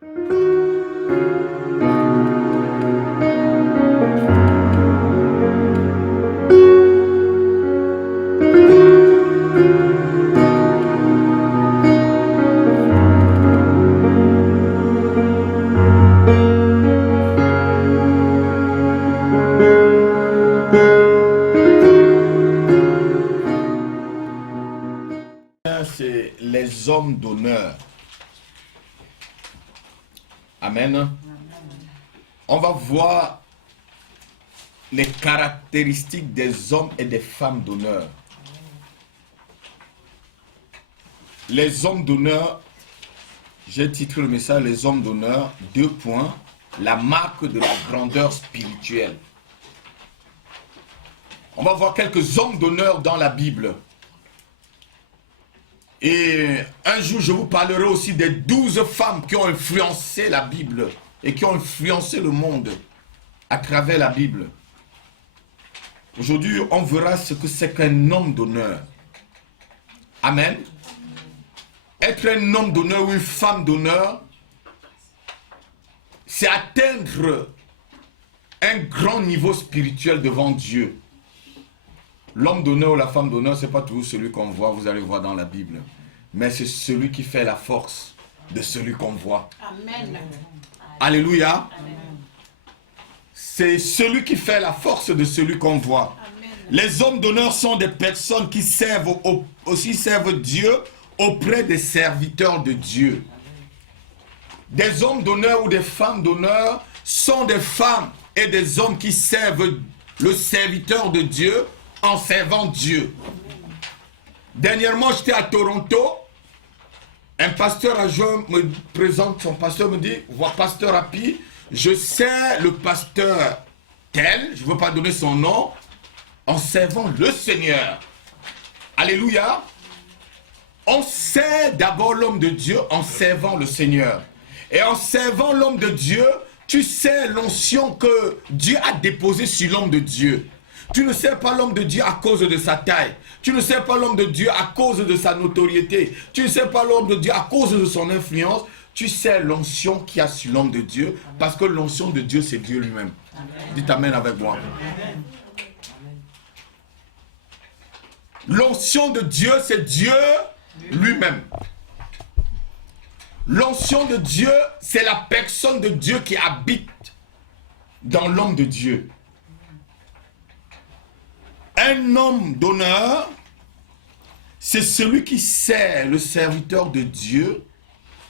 C'est les hommes d'honneur. Amen. On va voir les caractéristiques des hommes et des femmes d'honneur. Les hommes d'honneur, j'ai titré le message, les hommes d'honneur, 2 points, la marque de la grandeur spirituelle. On va voir quelques hommes d'honneur dans la Bible. Et un jour, je vous parlerai aussi des 12 femmes qui ont influencé la Bible et qui ont influencé le monde à travers la Bible. Aujourd'hui, on verra ce que c'est qu'un homme d'honneur. Amen. Être un homme d'honneur ou une femme d'honneur, c'est atteindre un grand niveau spirituel devant Dieu. L'homme d'honneur ou la femme d'honneur, ce n'est pas toujours celui qu'on voit, vous allez voir dans la Bible. Mais c'est celui qui fait la force de celui qu'on voit. Amen. Alléluia. C'est celui qui fait la force de celui qu'on voit. Amen. Les hommes d'honneur sont des personnes qui aussi servent Dieu auprès des serviteurs de Dieu. Des hommes d'honneur ou des femmes d'honneur sont des femmes et des hommes qui servent le serviteur de Dieu en servant Dieu. Dernièrement, j'étais à Toronto. Un pasteur adjoint me présente, son pasteur me dit, voir pasteur Happy, je sais le pasteur tel, je ne veux pas donner son nom, en servant le Seigneur. Alléluia. On sait d'abord l'homme de Dieu en servant le Seigneur. Et en servant l'homme de Dieu, tu sais l'onction que Dieu a déposée sur l'homme de Dieu. Tu ne sais pas l'homme de Dieu à cause de sa taille. Tu ne sais pas l'homme de Dieu à cause de sa notoriété. Tu ne sais pas l'homme de Dieu à cause de son influence. Tu sais l'onction qu'il y a sur l'homme de Dieu. Parce que l'onction de Dieu, c'est Dieu lui-même. Dites Amen avec moi. L'onction de Dieu, c'est Dieu lui-même. L'onction de Dieu, c'est la personne de Dieu qui habite dans l'homme de Dieu. Un homme d'honneur, c'est celui qui sert le serviteur de Dieu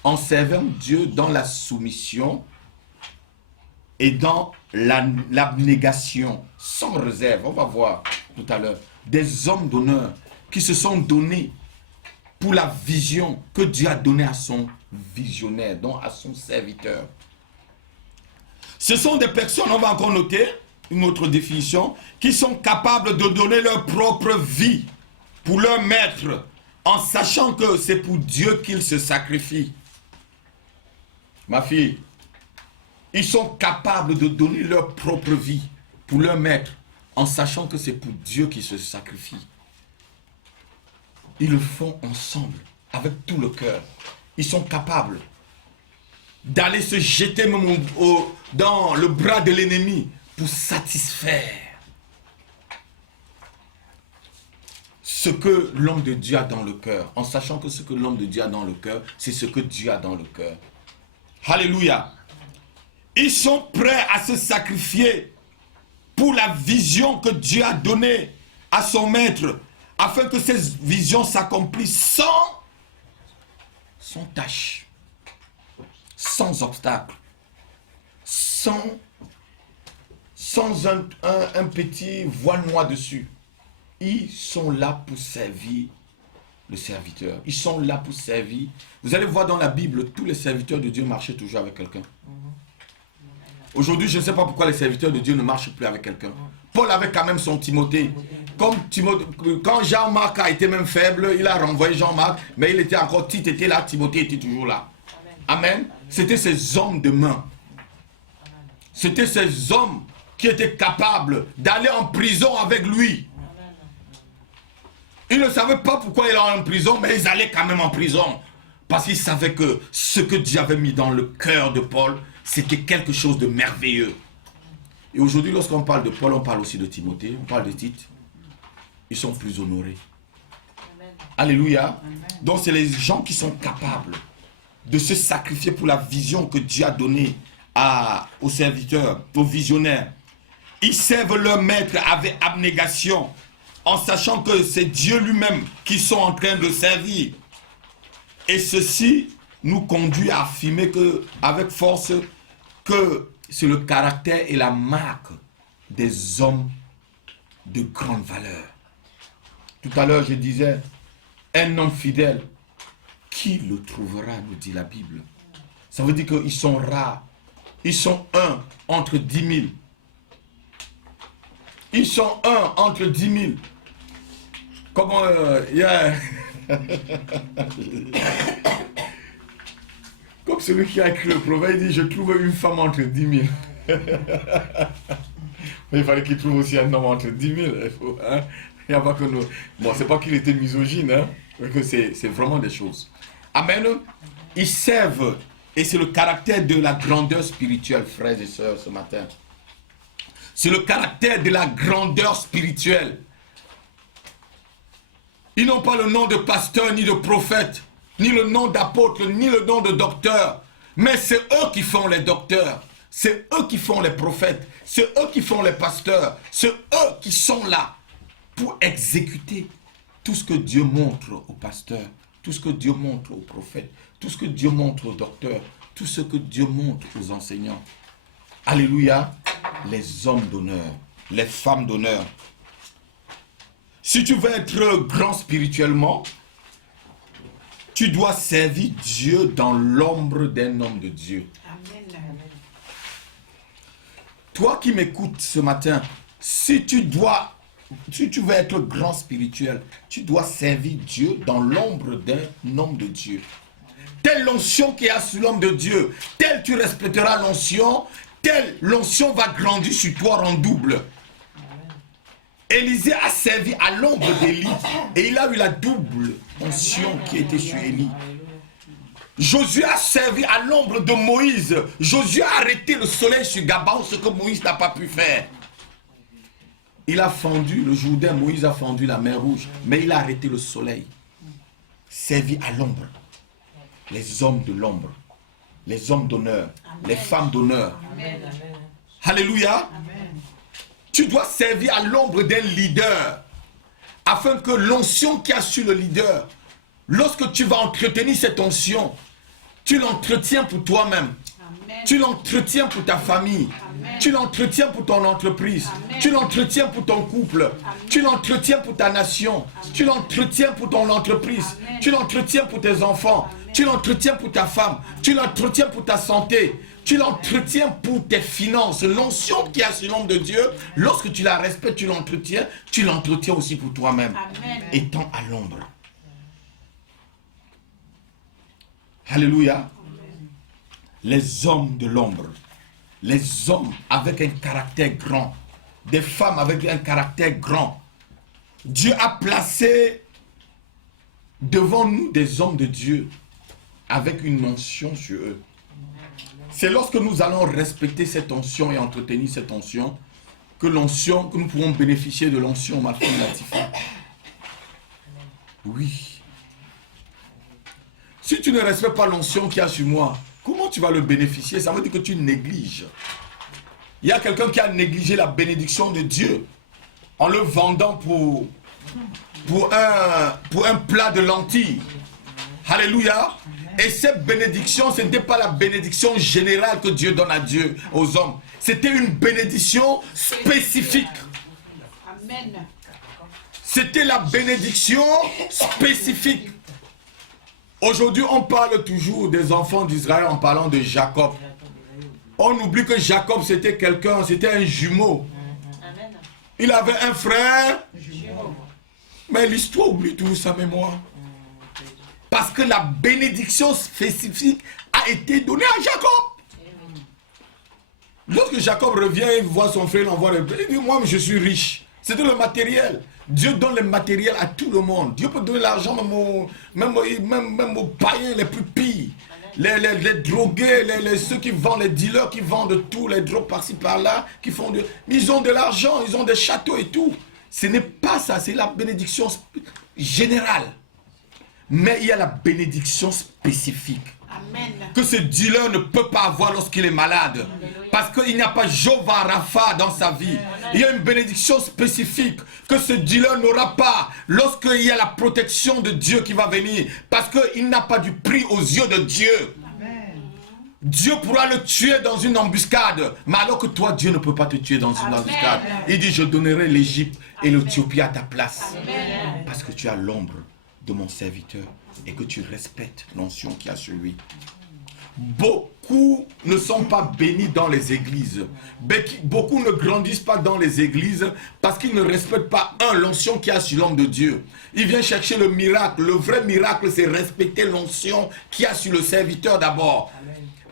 en servant Dieu dans la soumission et dans l'abnégation, sans réserve. On va voir tout à l'heure des hommes d'honneur qui se sont donnés pour la vision que Dieu a donnée à son visionnaire, donc à son serviteur. Ce sont des personnes, on va encore noter une autre définition, qui sont capables de donner leur propre vie pour leur maître, en sachant que c'est pour Dieu qu'ils se sacrifient. Ma fille, ils sont capables de donner leur propre vie pour leur maître, en sachant que c'est pour Dieu qu'ils se sacrifient. Ils le font ensemble, avec tout le cœur. Ils sont capables d'aller se jeter même dans le bras de l'ennemi pour satisfaire ce que l'homme de Dieu a dans le cœur, en sachant que ce que l'homme de Dieu a dans le cœur, c'est ce que Dieu a dans le cœur. Alléluia. Ils sont prêts à se sacrifier pour la vision que Dieu a donnée à son maître, afin que cette vision s'accomplisse sans tâche, sans obstacle, sans un petit voile noir dessus. Ils sont là pour servir le serviteur. Ils sont là pour servir. Vous allez voir dans la Bible, tous les serviteurs de Dieu marchaient toujours avec quelqu'un. Aujourd'hui, je ne sais pas pourquoi les serviteurs de Dieu ne marchent plus avec quelqu'un. Paul avait quand même son Timothée. Quand Jean-Marc a été même faible, il a renvoyé Jean-Marc, mais il était encore, Tite était là, Timothée était toujours là. Amen. C'était ces hommes de main. C'était ces hommes qui étaient capables d'aller en prison avec lui. Ils ne savaient pas pourquoi il est en prison, mais ils allaient quand même en prison. Parce qu'il savait que ce que Dieu avait mis dans le cœur de Paul, c'était quelque chose de merveilleux. Et aujourd'hui, lorsqu'on parle de Paul, on parle aussi de Timothée, on parle de Tite. Ils sont plus honorés. Amen. Alléluia. Amen. Donc c'est les gens qui sont capables de se sacrifier pour la vision que Dieu a donnée aux serviteurs, aux visionnaires. Ils servent leur maître avec abnégation, en sachant que c'est Dieu lui-même qu'ils sont en train de servir. Et ceci nous conduit à affirmer avec force que c'est le caractère et la marque des hommes de grande valeur. Tout à l'heure, je disais, un homme fidèle, qui le trouvera, nous dit la Bible. Ça veut dire qu'ils sont rares. Ils sont un entre 10 000. Ils sont un entre 10 000. Comment Comme celui qui a écrit le proverbe, il dit, je trouve une femme entre 10 000. Mais il fallait qu'il trouve aussi un homme entre 10 000. Hein? Il n'y a pas que nous. Bon, c'est pas qu'il était misogyne, hein? Mais que c'est vraiment des choses. Amen. Ils servent, et c'est le caractère de la grandeur spirituelle, frères et sœurs, ce matin. C'est le caractère de la grandeur spirituelle. Ils n'ont pas le nom de pasteur, ni de prophète, ni le nom d'apôtre, ni le nom de docteur. Mais c'est eux qui font les docteurs. C'est eux qui font les prophètes. C'est eux qui font les pasteurs. C'est eux qui sont là pour exécuter tout ce que Dieu montre aux pasteurs, tout ce que Dieu montre aux prophètes, tout ce que Dieu montre aux docteurs, tout ce que Dieu montre aux enseignants. Alléluia. Les hommes d'honneur, les femmes d'honneur. Si tu veux être grand spirituellement, tu dois servir Dieu dans l'ombre d'un homme de Dieu. Amen. Toi qui m'écoutes ce matin, si tu veux être grand spirituel, tu dois servir Dieu dans l'ombre d'un homme de Dieu. Telle l'onction qu'il y a sur l'homme de Dieu, telle tu respecteras l'onction, telle l'onction va grandir sur toi en double. Élisée a servi à l'ombre d'Élie et il a eu la double onction qui était sur Élie. Josué a servi à l'ombre de Moïse. Josué a arrêté le soleil sur Gabaon, ce que Moïse n'a pas pu faire. Il a fendu le Jourdain, Moïse a fendu la mer Rouge, mais il a arrêté le soleil. Servi à l'ombre. Les hommes de l'ombre, les hommes d'honneur, les femmes d'honneur. Alléluia. Amen. Tu dois servir à l'ombre d'un leader, afin que l'onction qui a sur le leader, lorsque tu vas entretenir cette onction, tu l'entretiens pour toi-même. Tu l'entretiens pour ta famille. Amen. Tu l'entretiens pour ton entreprise. Amen. Tu l'entretiens pour ton couple. Amen. Tu l'entretiens pour ta nation. Amen. Tu l'entretiens pour ton entreprise. Amen. Tu l'entretiens pour tes enfants. Amen. Tu l'entretiens pour ta femme. Tu l'entretiens pour ta santé. Tu l'entretiens pour tes finances. L'onction qui a sur l'homme de Dieu, lorsque tu la respectes, tu l'entretiens aussi pour toi-même. Étant à l'ombre. Alléluia. Les hommes de l'ombre, les hommes avec un caractère grand, des femmes avec un caractère grand. Dieu a placé devant nous des hommes de Dieu avec une onction sur eux. C'est lorsque nous allons respecter cette onction et entretenir cette onction que nous pourrons bénéficier de l'onction, ma fille Latifa. Oui. Si tu ne respectes pas l'onction qu'il y a sur moi, comment tu vas le bénéficier? Ça veut dire que tu négliges. Il y a quelqu'un qui a négligé la bénédiction de Dieu en le vendant pour un plat de lentilles. Alléluia. Et cette bénédiction, ce n'était pas la bénédiction générale que Dieu donne à Dieu, aux hommes. C'était une bénédiction spécifique. Amen. C'était la bénédiction spécifique. Aujourd'hui, on parle toujours des enfants d'Israël en parlant de Jacob. On oublie que Jacob, c'était quelqu'un, c'était un jumeau. Il avait un frère. Mais l'histoire oublie tout sa mémoire. Parce que la bénédiction spécifique a été donnée à Jacob. Lorsque Jacob revient, il voit son frère, il envoie le blé. Il dit, moi, je suis riche. C'était le matériel. Dieu donne le matériel à tout le monde. Dieu peut donner l'argent même aux païens les plus pires. Les drogués, ceux qui vendent, les dealers qui vendent tout, les drogues par-ci par-là, qui font de... Ils ont de l'argent, ils ont des châteaux et tout. Ce n'est pas ça, c'est la bénédiction générale. Mais il y a la bénédiction spécifique. Amen. Que ce dealer ne peut pas avoir lorsqu'il est malade. Parce qu'il n'y a pas Jéhovah Rapha dans sa vie. Il y a une bénédiction spécifique que ce dealer n'aura pas lorsqu'il y a la protection de Dieu qui va venir. Parce qu'il n'a pas du prix aux yeux de Dieu. Amen. Dieu pourra le tuer dans une embuscade. Mais alors que toi, Dieu ne peut pas te tuer dans une embuscade. Il dit, je donnerai l'Égypte et l'Éthiopie à ta place. Amen. Parce que tu as l'ombre de mon serviteur et que tu respectes l'onction qu'il y a sur lui. Beaucoup ne sont pas bénis dans les églises. Beaucoup ne grandissent pas dans les églises parce qu'ils ne respectent pas, l'onction qu'il y a sur l'homme de Dieu. Ils viennent chercher le miracle. Le vrai miracle, c'est respecter l'onction qu'il y a sur le serviteur d'abord.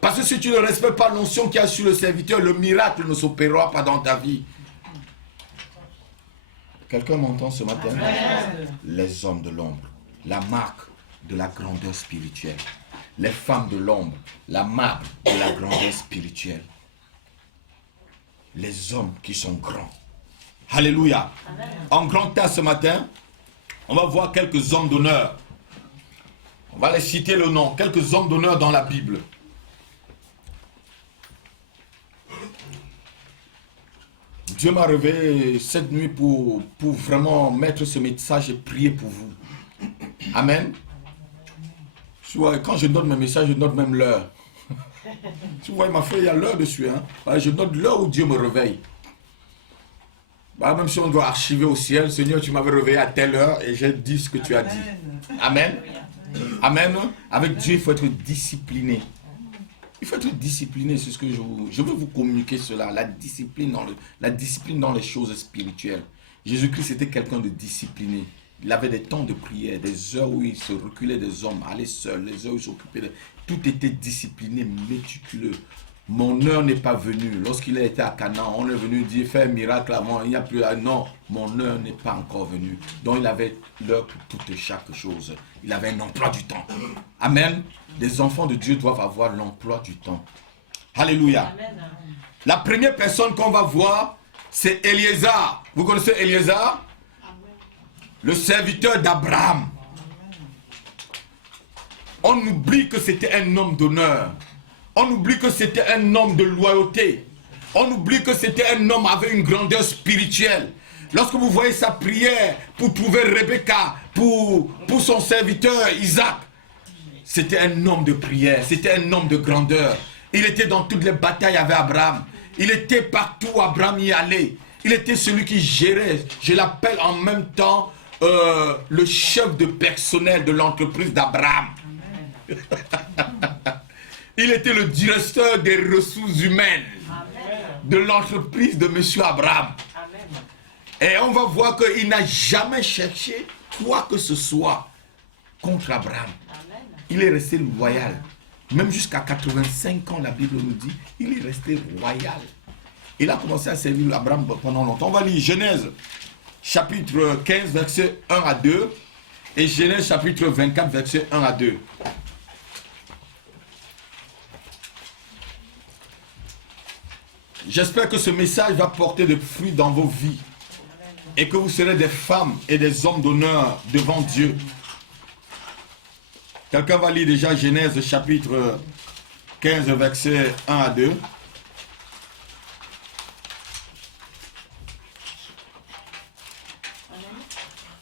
Parce que si tu ne respectes pas l'onction qu'il y a sur le serviteur, le miracle ne s'opérera pas dans ta vie. Quelqu'un m'entend ce matin? Amen. Les hommes de l'ombre, la marque de la grandeur spirituelle. Les femmes de l'ombre, la marque de la grandeur spirituelle. Les hommes qui sont grands. Alléluia. Amen. En grand tas ce matin, on va voir quelques hommes d'honneur. On va les citer le nom. Quelques hommes d'honneur dans la Bible. Dieu m'a réveillé cette nuit pour vraiment mettre ce message et prier pour vous. Amen. Quand je note mes messages, je note même l'heure. Tu vois, il m'a fait, il y a l'heure dessus. Hein. Je note l'heure où Dieu me réveille. Même si on doit archiver au ciel, Seigneur, tu m'avais réveillé à telle heure et j'ai dit ce que tu as dit. Amen. Amen. Avec Dieu, il faut être discipliné. Il faut être discipliné, c'est ce que je veux vous communiquer cela. La discipline dans les choses spirituelles. Jésus-Christ était quelqu'un de discipliné. Il avait des temps de prière, des heures où il se reculait des hommes, allait seul, les heures où il s'occupait de... Tout était discipliné, méticuleux. Mon heure n'est pas venue. Lorsqu'il a été à Canaan, on est venu dire, fais un miracle avant, il n'y a plus... Non, mon heure n'est pas encore venue. Donc il avait l'heure pour toute et chaque chose. Il avait un emploi du temps. Amen. Les enfants de Dieu doivent avoir l'emploi du temps. Alléluia. Amen. La première personne qu'on va voir, c'est Éliézer. Vous connaissez Éliézer? Le serviteur d'Abraham. On oublie que c'était un homme d'honneur. On oublie que c'était un homme de loyauté. On oublie que c'était un homme avec une grandeur spirituelle. Lorsque vous voyez sa prière pour trouver Rebecca, pour son serviteur Isaac, c'était un homme de prière, c'était un homme de grandeur. Il était dans toutes les batailles avec Abraham. Il était partout où Abraham y allait. Il était celui qui gérait, je l'appelle en même temps, le chef de personnel de l'entreprise d'Abraham. Il était le directeur des ressources humaines de l'entreprise de M. Abraham. Et on va voir qu'il n'a jamais cherché quoi que ce soit contre Abraham. Il est resté loyal. Même jusqu'à 85 ans, la Bible nous dit, il est resté royal. Il a commencé à servir Abraham pendant longtemps. On va lire Genèse chapitre 15, versets 1 à 2. Et Genèse chapitre 24, versets 1 à 2. J'espère que ce message va porter des fruits dans vos vies. Et que vous serez des femmes et des hommes d'honneur devant Dieu. Quelqu'un va lire déjà Genèse chapitre 15, versets 1 à 2.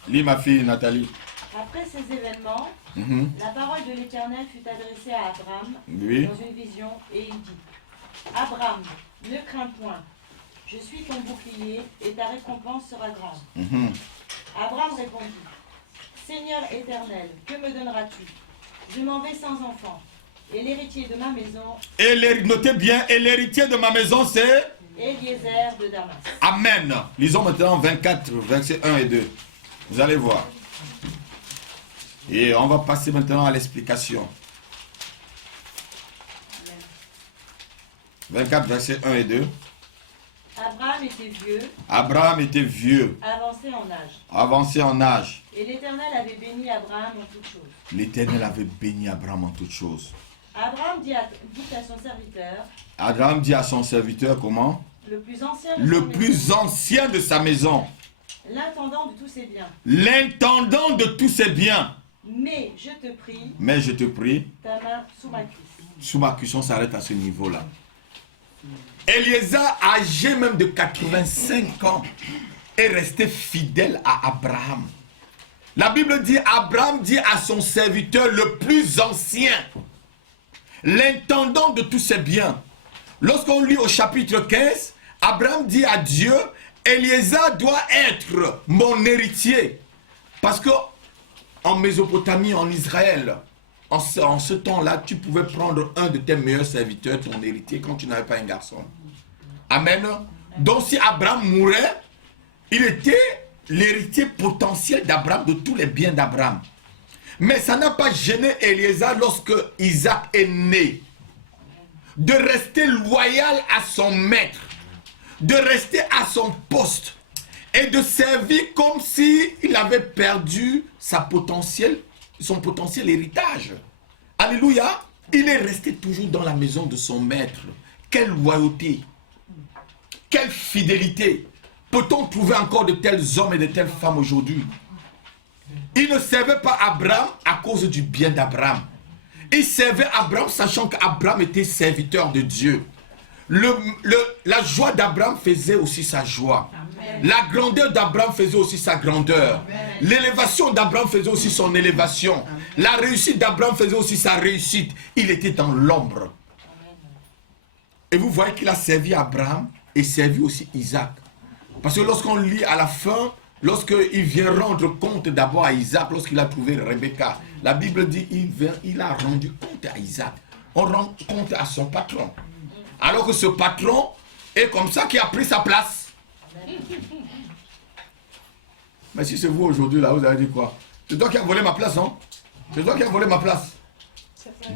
Lis ma fille Nathalie. Après ces événements, la parole de l'Éternel fut adressée à Abraham dans une vision et il dit: Abraham, ne crains point, je suis ton bouclier et ta récompense sera grande. Abraham répondit: Seigneur éternel, que me donneras-tu? Je m'en vais sans enfant, et l'héritier de ma maison... Notez bien, et l'héritier de ma maison c'est... Éliézer de Damas. Amen. Lisons maintenant 24, versets 1 et 2. Vous allez voir. Et on va passer maintenant à l'explication. 24, versets 1 et 2. Abraham Abraham était vieux. Abraham était vieux. Avancé en âge. Avancé en âge. Et l'Éternel avait béni Abraham en toutes choses. L'Éternel avait béni Abraham en toutes choses. Abraham dit à son serviteur. Abraham dit à son serviteur comment? Le plus ancien de sa maison. L'intendant de tous ses biens. L'intendant de tous ses biens. Mais je te prie. Ta main sous ma cuisse. Sous ma cuisse, on s'arrête à ce niveau-là. Eliezer, âgé même de 85 ans, est resté fidèle à Abraham. La Bible dit, Abraham dit à son serviteur le plus ancien, l'intendant de tous ses biens. Lorsqu'on lit au chapitre 15, Abraham dit à Dieu, Eliezer doit être mon héritier. Parce que en Mésopotamie, en Israël, en ce temps-là, tu pouvais prendre un de tes meilleurs serviteurs, ton héritier, quand tu n'avais pas un garçon. Amen. Donc si Abraham mourait, il était l'héritier potentiel d'Abraham, de tous les biens d'Abraham. Mais ça n'a pas gêné Eliezer lorsque Isaac est né, de rester loyal à son maître, de rester à son poste et de servir comme s'il avait perdu son potentiel héritage. Alléluia. Il est resté toujours dans la maison de son maître. Quelle loyauté, quelle fidélité. Peut-on trouver encore de tels hommes et de telles femmes aujourd'hui? Il ne servait pas Abraham à cause du bien d'Abraham. Il servait Abraham sachant qu'Abraham était serviteur de Dieu. La joie d'Abraham faisait aussi sa joie. Amen. La grandeur d'Abraham faisait aussi sa grandeur. L'élévation d'Abraham faisait aussi son élévation. Amen. La réussite d'Abraham faisait aussi sa réussite. Il était dans l'ombre. Et vous voyez qu'il a servi Abraham et servi aussi Isaac. Parce que lorsqu'on lit à la fin, lorsqu'il vient rendre compte d'abord à Isaac, lorsqu'il a trouvé Rebecca, la Bible dit il a rendu compte à Isaac. On rend compte à son patron. Alors que ce patron est comme ça qui a pris sa place. Mais si c'est vous aujourd'hui, là, vous allez dire quoi? C'est toi qui as volé ma place, non? C'est toi qui as volé ma place?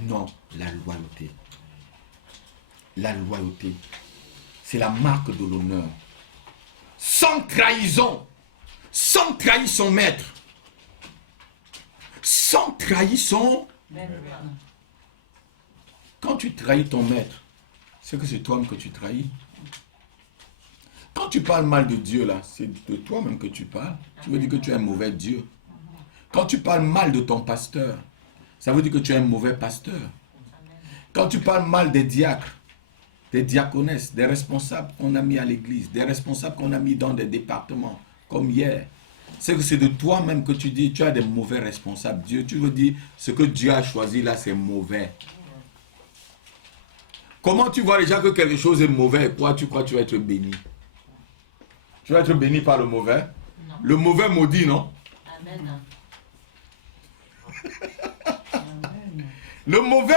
Non, la loyauté. La loyauté, c'est la marque de l'honneur. Sans trahison, sans trahir son maître, sans trahir son... Quand tu trahis ton maître, c'est que c'est toi-même que tu trahis. Quand tu parles mal de Dieu, là, c'est de toi-même que tu parles. Tu veux dire que tu es un mauvais Dieu. Quand tu parles mal de ton pasteur, ça veut dire que tu es un mauvais pasteur. Quand tu parles mal des diacres, des diaconesses, des responsables qu'on a mis à l'église, des responsables qu'on a mis dans des départements, comme hier, c'est que c'est de toi-même que tu dis, tu as des mauvais responsables. Dieu, tu veux dire, ce que Dieu a choisi là, c'est mauvais. Comment tu vois déjà que quelque chose est mauvais et toi, tu crois que tu vas être béni? Tu vas être béni par le mauvais? Non. Le mauvais maudit, non? Amen. Le mauvais...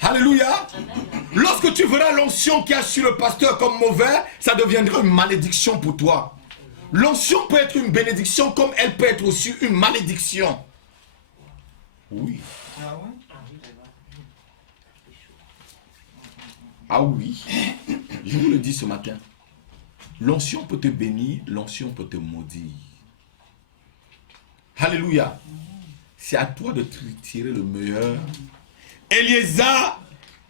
Alléluia. Amen. Lorsque tu verras l'onction qu'il y a sur le pasteur comme mauvais, ça deviendra une malédiction pour toi. L'onction peut être une bénédiction comme elle peut être aussi une malédiction. Oui. Ah oui. Je vous le dis ce matin. L'onction peut te bénir, l'onction peut te maudire. Alléluia. C'est à toi de tirer le meilleur. Eliezer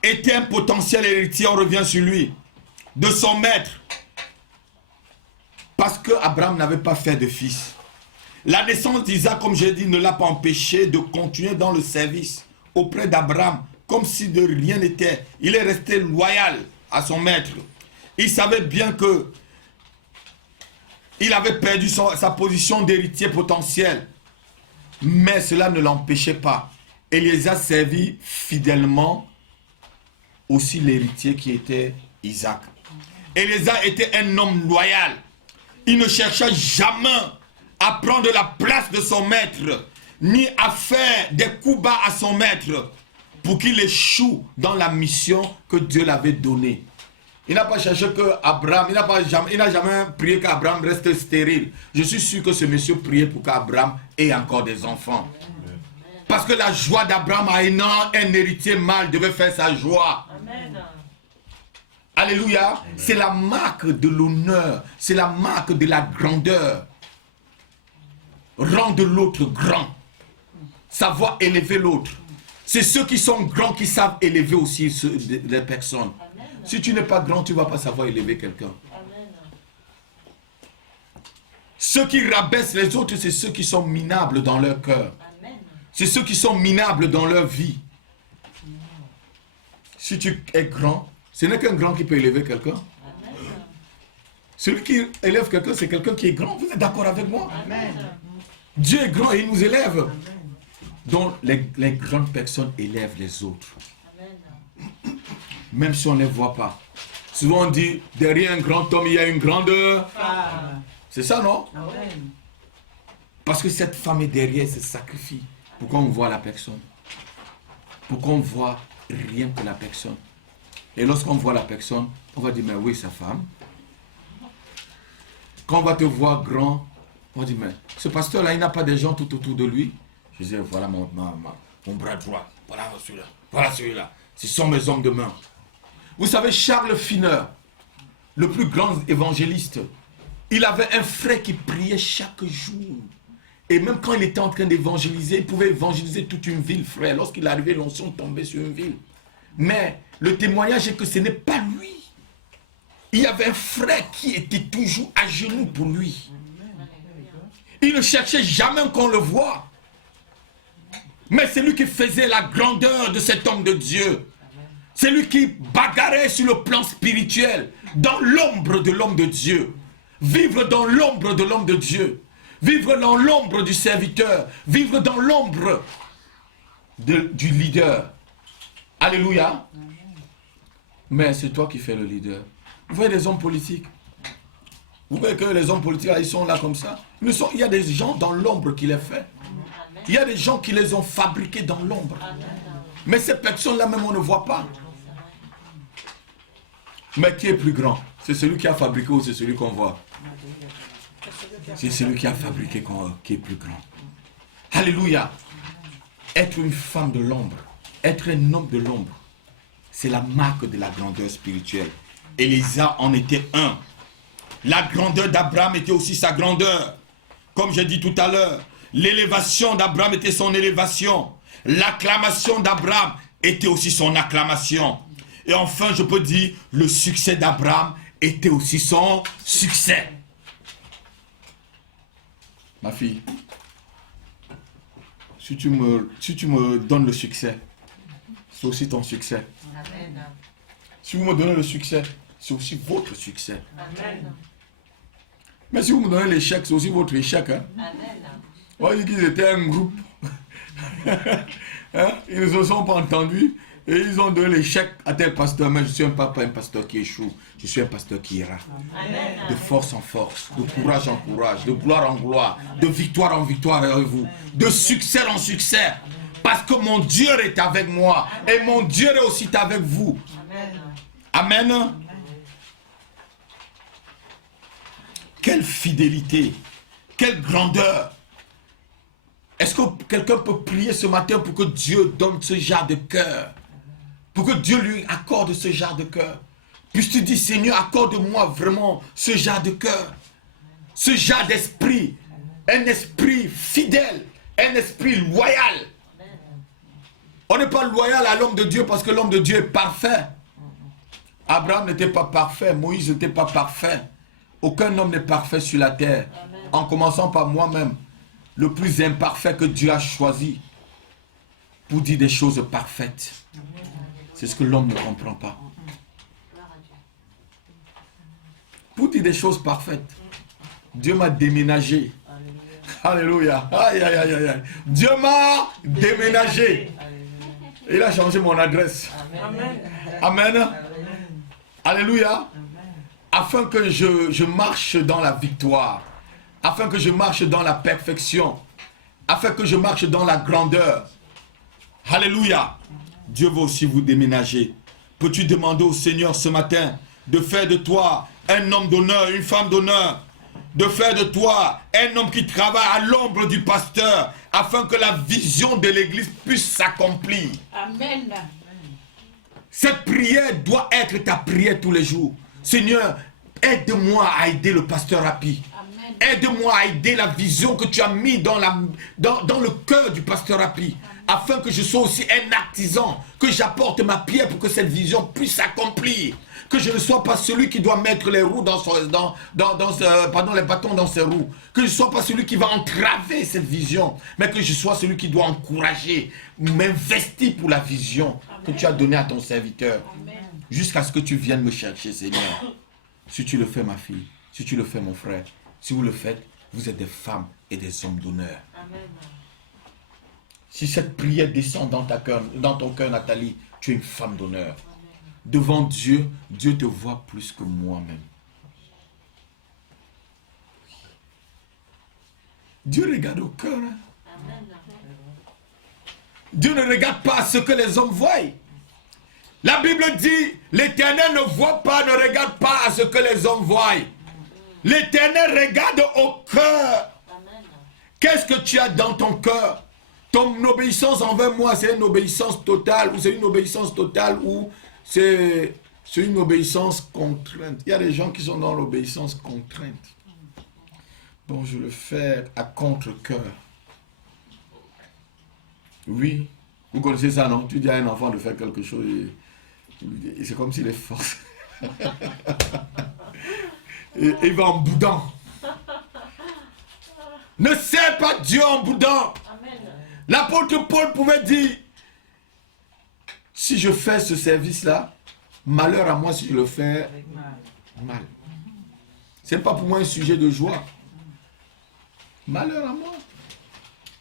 était un potentiel héritier, on revient sur lui, de son maître. Parce que Abraham n'avait pas fait de fils. La naissance d'Isaac, comme j'ai dit, ne l'a pas empêché de continuer dans le service auprès d'Abraham, comme si de rien n'était. Il est resté loyal à son maître. Il savait bien que il avait perdu sa position d'héritier potentiel. Mais cela ne l'empêchait pas. Eliezer servit fidèlement aussi l'héritier qui était Isaac. Eliezer était un homme loyal. Il ne chercha jamais à prendre la place de son maître, ni à faire des coups bas à son maître pour qu'il échoue dans la mission que Dieu l'avait donnée. Il n'a pas cherché que Abraham, il n'a jamais prié qu'Abraham reste stérile. Je suis sûr que ce monsieur priait pour qu'Abraham ait encore des enfants. Parce que la joie d'Abraham à un héritier mâle devait faire sa joie. Amen. Alléluia. C'est la marque de l'honneur. C'est la marque de la grandeur. Rendre l'autre grand. Savoir élever l'autre. C'est ceux qui sont grands qui savent élever aussi les personnes. Amen. Si tu n'es pas grand, tu ne vas pas savoir élever quelqu'un. Ceux qui rabaissent les autres, c'est ceux qui sont minables dans leur cœur. C'est ceux qui sont minables dans leur vie. Si tu es grand, ce n'est qu'un grand qui peut élever quelqu'un. Celui qui élève quelqu'un, c'est quelqu'un qui est grand. Vous êtes d'accord avec moi? Amen. Dieu est grand et il nous élève. Amen. Donc les grandes personnes élèvent les autres. Amen. Même si on ne les voit pas. Souvent on dit, derrière un grand homme, il y a une grande femme. C'est ça, non? Amen. Parce que cette femme est derrière, se sacrifie. Pourquoi on voit la personne? Pourquoi on voit rien que la personne? Et lorsqu'on voit la personne, on va dire, mais oui, sa femme. Quand on va te voir grand, on va dire, mais ce pasteur-là, il n'a pas de gens tout autour de lui. Je dis, voilà mon bras droit, voilà celui-là, voilà celui-là. Ce sont mes hommes de main. Vous savez, Charles Finner, le plus grand évangéliste, il avait un frère qui priait chaque jour. Et même quand il était en train d'évangéliser, il pouvait évangéliser toute une ville, frère. Lorsqu'il arrivait, l'onction tombait sur une ville. Mais le témoignage est que ce n'est pas lui. Il y avait un frère qui était toujours à genoux pour lui. Il ne cherchait jamais qu'on le voie. Mais c'est lui qui faisait la grandeur de cet homme de Dieu. C'est lui qui bagarrait sur le plan spirituel, dans l'ombre de l'homme de Dieu. Vivre dans l'ombre de l'homme de Dieu. Vivre dans l'ombre du serviteur. Vivre dans l'ombre du leader. Alléluia. Mais c'est toi qui fais le leader. Vous voyez les hommes politiques. Vous voyez que les hommes politiques, ils sont là comme ça. Il y a des gens dans l'ombre qui les fait. Il y a des gens qui les ont fabriqués dans l'ombre. Mais ces personnes-là même on ne voit pas. Mais qui est plus grand? C'est celui qui a fabriqué ou c'est celui qu'on voit? C'est celui qui a fabriqué qui est plus grand. Alléluia. Être une femme de l'ombre, être un homme de l'ombre, c'est la marque de la grandeur spirituelle. Élisa en était un. La grandeur d'Abraham était aussi sa grandeur. Comme j'ai dit tout à l'heure, l'élévation d'Abraham était son élévation. L'acclamation d'Abraham était aussi son acclamation. Et enfin, je peux dire, le succès d'Abraham était aussi son succès. Ma fille, si tu me donnes le succès, c'est aussi ton succès. Amen. Si vous me donnez le succès, c'est aussi votre succès. Amen. Mais si vous me donnez l'échec, c'est aussi votre échec. Hein? Amen. On va dire qu'ils étaient un groupe. Hein? Ils ne se sont pas entendus. Et ils ont donné l'échec à tel pasteur. Mais je suis pas un pasteur qui échoue. Je suis un pasteur qui ira. Amen. De force en force, de courage en courage, de gloire en gloire, de victoire en victoire avec vous, de succès en succès. Parce que mon Dieu est avec moi. Et mon Dieu est aussi avec vous. Amen. Amen. Quelle fidélité. Quelle grandeur. Est-ce que quelqu'un peut prier ce matin pour que Dieu donne ce genre de cœur? Pour que Dieu lui accorde ce genre de cœur. Puisses-tu dire, Seigneur, accorde-moi vraiment ce genre de cœur. Ce genre d'esprit. Un esprit fidèle. Un esprit loyal. On n'est pas loyal à l'homme de Dieu parce que l'homme de Dieu est parfait. Abraham n'était pas parfait. Moïse n'était pas parfait. Aucun homme n'est parfait sur la terre. En commençant par moi-même. Le plus imparfait que Dieu a choisi pour dire des choses parfaites. C'est ce que l'homme ne comprend pas. Pour dire des choses parfaites. Dieu m'a déménagé. Alléluia. Aïe, aïe, aïe, aïe. Dieu m'a déménagé. Il a changé mon adresse. Amen. Amen. Alléluia. Afin que je marche dans la victoire. Afin que je marche dans la perfection. Afin que je marche dans la grandeur. Alléluia. Dieu va aussi vous déménager. Peux-tu demander au Seigneur ce matin de faire de toi un homme d'honneur, une femme d'honneur, de faire de toi un homme qui travaille à l'ombre du pasteur, afin que la vision de l'église puisse s'accomplir. Amen. Cette prière doit être ta prière tous les jours. Seigneur, aide-moi à aider le pasteur Rapi. Aide-moi à aider la vision que tu as mis dans le cœur du pasteur Rapi. Afin que je sois aussi un artisan, que j'apporte ma pierre pour que cette vision puisse s'accomplir. Que je ne sois pas celui qui doit mettre les roues les bâtons dans ses roues. Que je ne sois pas celui qui va entraver cette vision, mais que je sois celui qui doit encourager, m'investir pour la vision que tu as donnée à ton serviteur. Jusqu'à ce que tu viennes me chercher, Seigneur. Si tu le fais, ma fille, si tu le fais, mon frère, si vous le faites, vous êtes des femmes et des hommes d'honneur. Si cette prière descend dans ton cœur, Nathalie, tu es une femme d'honneur. Devant Dieu, Dieu te voit plus que moi-même. Dieu regarde au cœur. Hein? Dieu ne regarde pas ce que les hommes voient. La Bible dit, l'Éternel ne voit pas, ne regarde pas à ce que les hommes voient. L'Éternel regarde au cœur. Qu'est-ce que tu as dans ton cœur? Ton obéissance envers moi, c'est une obéissance totale, ou c'est une obéissance totale, ou c'est une obéissance contrainte. Il y a des gens qui sont dans l'obéissance contrainte. Bon, je le fais à contre-cœur. Oui, vous connaissez ça, non? Tu dis à un enfant de faire quelque chose et c'est comme s'il est forcé. Et il va en boudant. Ne sers pas Dieu en boudant. L'apôtre Paul pouvait dire, si je fais ce service-là, malheur à moi si je le fais mal. Ce n'est pas pour moi un sujet de joie. Malheur à moi.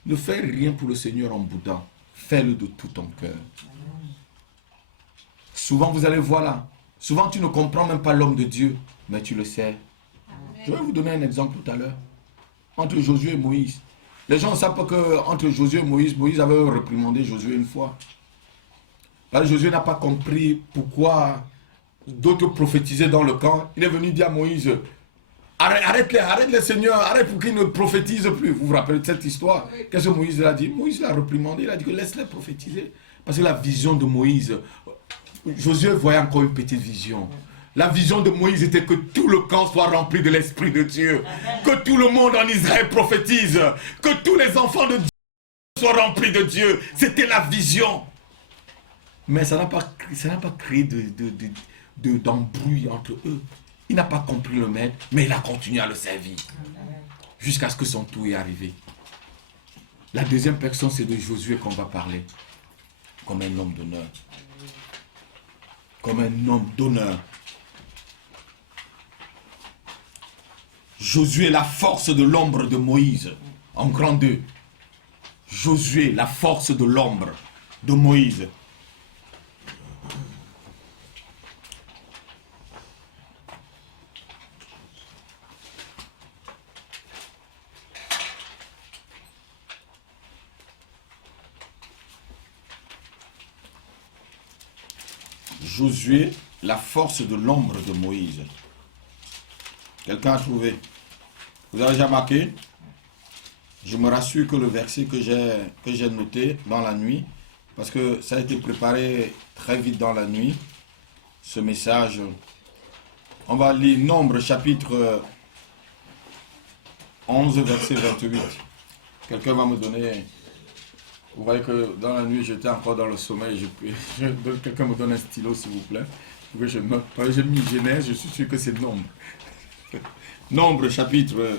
Ne fais rien pour le Seigneur en boudant. Fais-le de tout ton cœur. Souvent vous allez voir là. Souvent tu ne comprends même pas l'homme de Dieu, mais tu le sais. Je vais vous donner un exemple tout à l'heure. Entre Josué et Moïse. Les gens ne savent pas qu'entre Josué et Moïse, Moïse avait réprimandé Josué une fois. Là, Josué n'a pas compris pourquoi d'autres prophétisaient dans le camp. Il est venu dire à Moïse, arrête-les Seigneur, arrête pour qu'ils ne prophétisent plus. Vous vous rappelez de cette histoire? Qu'est-ce que Moïse a dit? Moïse l'a réprimandé, il a dit que laisse-les prophétiser. Parce que la vision de Moïse, Josué voyait encore une petite vision. La vision de Moïse était que tout le camp soit rempli de l'Esprit de Dieu. Que tout le monde en Israël prophétise. Que tous les enfants de Dieu soient remplis de Dieu. C'était la vision. Mais ça n'a pas créé d'embrouille entre eux. Il n'a pas compris le maître, mais il a continué à le servir. Jusqu'à ce que son tour est arrivé. La deuxième personne, c'est de Josué qu'on va parler. Comme un homme d'honneur. Comme un homme d'honneur. Josué, la force de l'ombre de Moïse. En grand 2. Josué, la force de l'ombre de Moïse. Josué, la force de l'ombre de Moïse. Quelqu'un a trouvé? Vous avez déjà marqué? Je me rassure que le verset que j'ai noté dans la nuit, parce que ça a été préparé très vite dans la nuit, ce message. On va lire Nombre chapitre 11, verset 28. Quelqu'un va me donner... Vous voyez que dans la nuit, j'étais encore dans le sommeil. Quelqu'un me donne un stylo, s'il vous plaît. Que je note. J'ai mis Genèse, je suis sûr que c'est Nombre. Nombre chapitre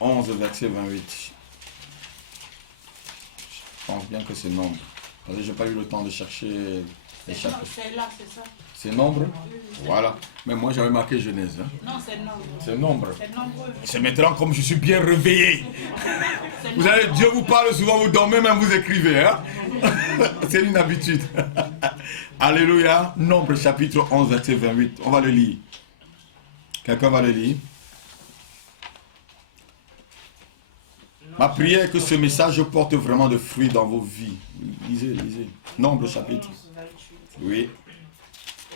11, verset 28. Je pense bien que c'est Nombre. Parce que je n'ai pas eu le temps de chercher les chapitres. C'est là, c'est ça. C'est Nombre? Voilà. Mais moi, j'avais marqué Genèse. Hein? Non, c'est Nombre. C'est Nombre. C'est nombreux. C'est maintenant comme je suis bien réveillé. Vous savez, Dieu vous parle souvent, vous dormez, même vous écrivez. Hein? C'est une habitude. Alléluia. Nombre chapitre 11, verset 28. On va le lire. Quelqu'un va le lire. Ma prière est que ce message porte vraiment de fruits dans vos vies. Lisez, lisez. Nombre chapitre. Oui.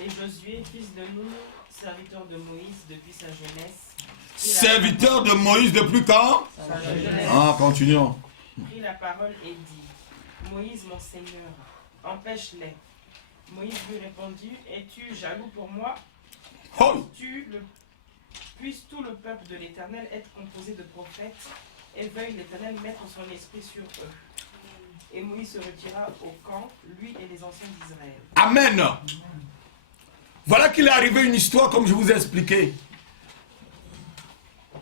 Et Josué, fils de Nun, serviteur de Moïse depuis sa jeunesse. Serviteur de Moïse depuis quand? Sa jeunesse. Ah, continuons. Prit la parole et dit, Moïse, mon Seigneur, empêche-les. Moïse lui répondit, es-tu jaloux pour moi? Puisse tout le peuple de l'Éternel être composé de prophètes, et veuille l'Éternel mettre son esprit sur eux. Et Moïse se retira au camp, lui et les anciens d'Israël. Amen. Voilà qu'il est arrivé une histoire comme je vous ai expliqué.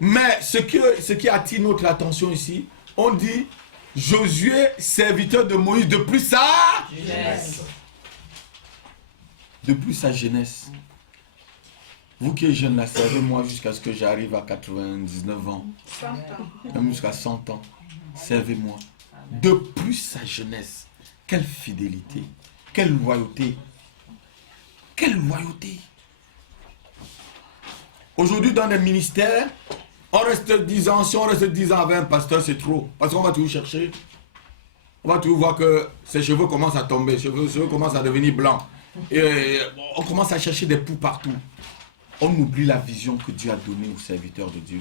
Mais ce qui attire notre attention ici, on dit Josué, serviteur de Moïse, depuis sa jeunesse. Depuis sa jeunesse. Vous qui êtes jeune là, servez-moi jusqu'à ce que j'arrive à 99 ans. 100 ans. Même jusqu'à 100 ans. Servez-moi. Depuis sa jeunesse. Quelle fidélité. Quelle loyauté. Quelle loyauté. Aujourd'hui, dans les ministères, on reste 10 ans. Si on reste 10 ans avec un pasteur, c'est trop. Parce qu'on va toujours chercher. On va toujours voir que ses cheveux commencent à tomber. Ses cheveux commencent à devenir blancs. Et on commence à chercher des poux partout. On oublie la vision que Dieu a donnée aux serviteurs de Dieu.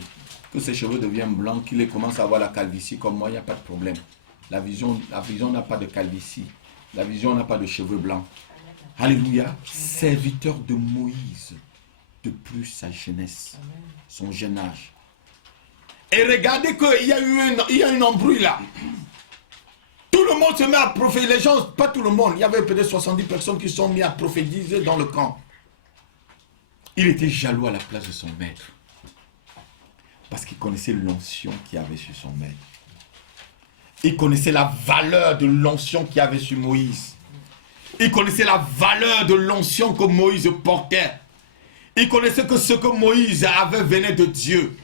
Que ses cheveux deviennent blancs, qu'il commence à avoir la calvitie comme moi, il n'y a pas de problème. La vision n'a pas de calvitie. La vision n'a pas de cheveux blancs. Alléluia. Serviteur de Moïse, depuis sa jeunesse, son jeune âge. Et regardez qu'il y a une embrouille là. Tout le monde se met à prophétiser. Les gens, pas tout le monde. Il y avait peut-être 70 personnes qui sont mises à prophétiser dans le camp. Il était jaloux à la place de son maître. Parce qu'il connaissait l'onction qu'il y avait sur son maître. Il connaissait la valeur de l'onction qu'il y avait sur Moïse. Il connaissait la valeur de l'onction que Moïse portait. Il connaissait que ce que Moïse avait venait de Dieu.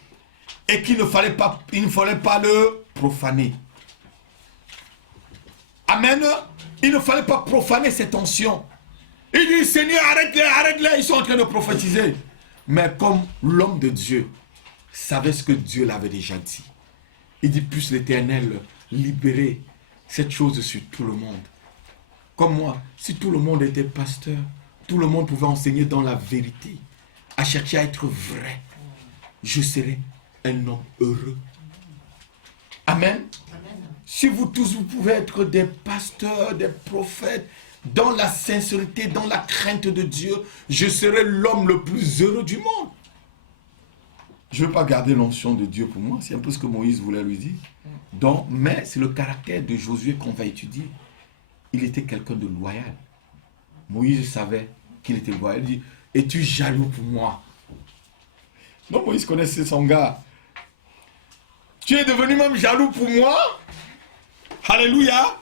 Et qu'il ne fallait pas le profaner. Amen. Il ne fallait pas profaner cette onction. Il dit, Seigneur, arrête-les, ils sont en train de prophétiser. Mais comme l'homme de Dieu savait ce que Dieu l'avait déjà dit, il dit, puisse l'Éternel libérer cette chose sur tout le monde. Comme moi, si tout le monde était pasteur, tout le monde pouvait enseigner dans la vérité, à chercher à être vrai, je serais un homme heureux. Amen. Si vous tous, vous pouvez être des pasteurs, des prophètes, dans la sincérité, dans la crainte de Dieu, je serai l'homme le plus heureux du monde. Je ne veux pas garder l'onction de Dieu pour moi, c'est un peu ce que Moïse voulait lui dire. Donc, mais c'est le caractère de Josué qu'on va étudier. Il était quelqu'un de loyal. Moïse savait qu'il était loyal. Il dit, es-tu jaloux pour moi? Non, Moïse connaissait son gars. Tu es devenu même jaloux pour moi? Alléluia.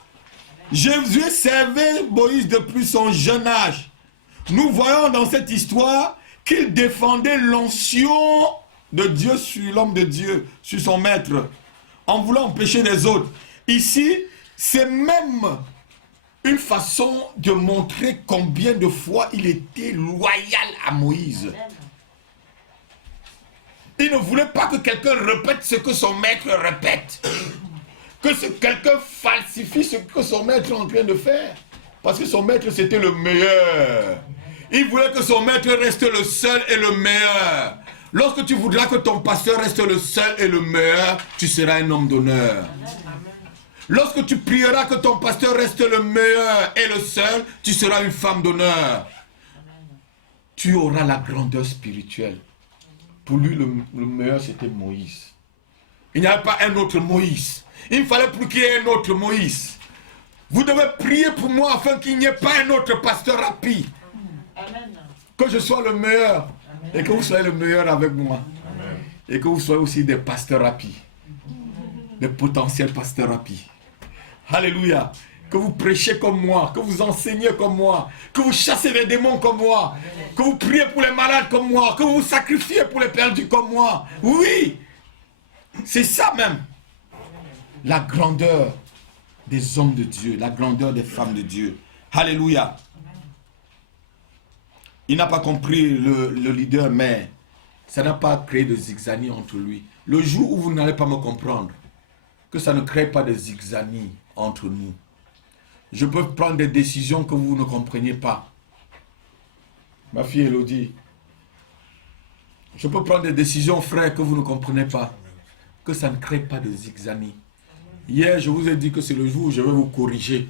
Jésus servait Moïse depuis son jeune âge. Nous voyons dans cette histoire qu'il défendait l'onction de Dieu sur l'homme de Dieu, sur son maître, en voulant empêcher les autres. Ici, c'est même une façon de montrer combien de fois il était loyal à Moïse. Il ne voulait pas que quelqu'un répète ce que son maître répète. Que quelqu'un falsifie ce que son maître est en train de faire. Parce que son maître, c'était le meilleur. Il voulait que son maître reste le seul et le meilleur. Lorsque tu voudras que ton pasteur reste le seul et le meilleur, tu seras un homme d'honneur. Lorsque tu prieras que ton pasteur reste le meilleur et le seul, tu seras une femme d'honneur. Tu auras la grandeur spirituelle. Pour lui, le meilleur, c'était Moïse. Il n'y avait pas un autre Moïse. Il ne fallait plus qu'il y ait un autre Moïse. Vous devez prier pour moi afin qu'il n'y ait pas un autre pasteur rapide. Amen. Que je sois le meilleur. Amen. Et que vous soyez le meilleur avec moi. Amen. Et que vous soyez aussi des pasteurs rapides. Des potentiels pasteurs rapides. Alléluia. Que vous prêchez comme moi. Que vous enseignez comme moi. Que vous chassez les démons comme moi. Amen. Que vous priez pour les malades comme moi. Que vous vous sacrifiez pour les perdus comme moi. Oui. C'est ça même. La grandeur des hommes de Dieu, la grandeur des femmes de Dieu. Alléluia. Il n'a pas compris le leader, mais ça n'a pas créé de zigzanie entre lui. Le jour où vous n'allez pas me comprendre, que ça ne crée pas de zigzanie entre nous. Je peux prendre des décisions que vous ne compreniez pas. Ma fille Elodie, je peux prendre des décisions, frère, que vous ne comprenez pas. Que ça ne crée pas de zigzanie. Hier, je vous ai dit que c'est le jour où je vais vous corriger.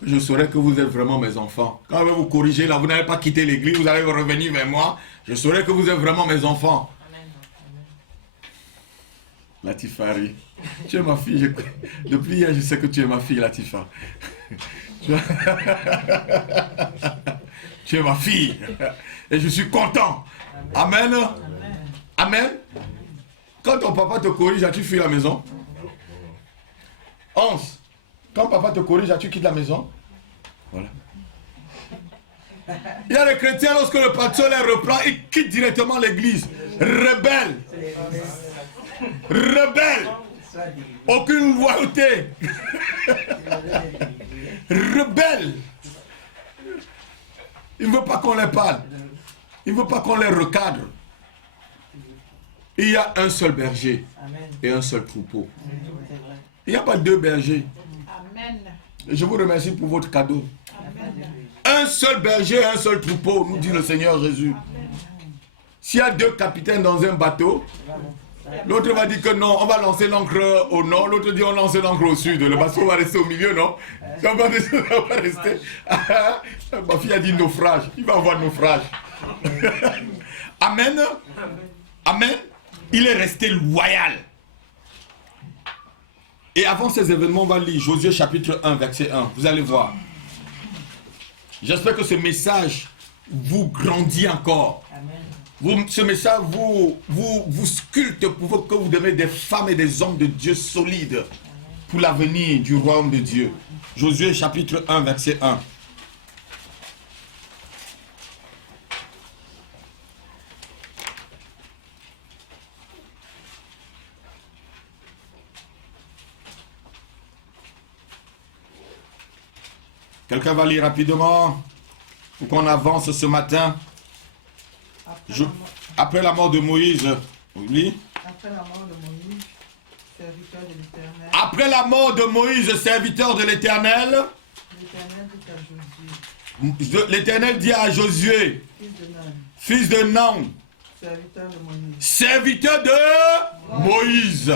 Je saurai que vous êtes vraiment mes enfants. Quand je vais vous corriger, là, vous n'allez pas quitter l'église, vous allez revenir vers moi. Je saurai que vous êtes vraiment mes enfants. Latifari, tu es ma fille. Depuis hier, je sais que tu es ma fille, Latifa. Tu es ma fille. Et je suis content. Amen. Amen. Quand ton papa te corrige, as-tu fui la maison? 11. Quand papa te corrige, as-tu quitté la maison? Voilà. Il y a les chrétiens, lorsque le pasteur les reprend, ils quittent directement l'église. Rebelle. Rebelle. Aucune loyauté. Rebelle. Il ne veut pas qu'on les parle. Il ne veut pas qu'on les recadre. Il y a un seul berger et un seul troupeau. Il n'y a pas deux bergers. Amen. Je vous remercie pour votre cadeau. Amen. Un seul berger et un seul troupeau, nous dit le Seigneur Jésus. S'il y a deux capitaines dans un bateau, l'autre va dire que non, on va lancer l'ancre au nord, l'autre dit on lance l'ancre au sud. Le bateau va rester au milieu, non? Ça va rester. Ma fille a dit naufrage. Il va avoir naufrage. Amen. Amen. Il est resté loyal. Et avant ces événements, on va lire Josué chapitre 1, verset 1. Vous allez voir. J'espère que ce message vous grandit encore. Ce message vous sculpte pour que vous devenez des femmes et des hommes de Dieu solides pour l'avenir du royaume de Dieu. Josué chapitre 1, verset 1. Quelqu'un va lire rapidement pour qu'on avance ce matin. Après la mort de Moïse, oui. Après la mort de Moïse, serviteur de l'Éternel. Après la mort de Moïse, serviteur de l'Éternel. L'Éternel dit à Josué, fils de Nun, serviteur de Moïse. Serviteur de Moïse.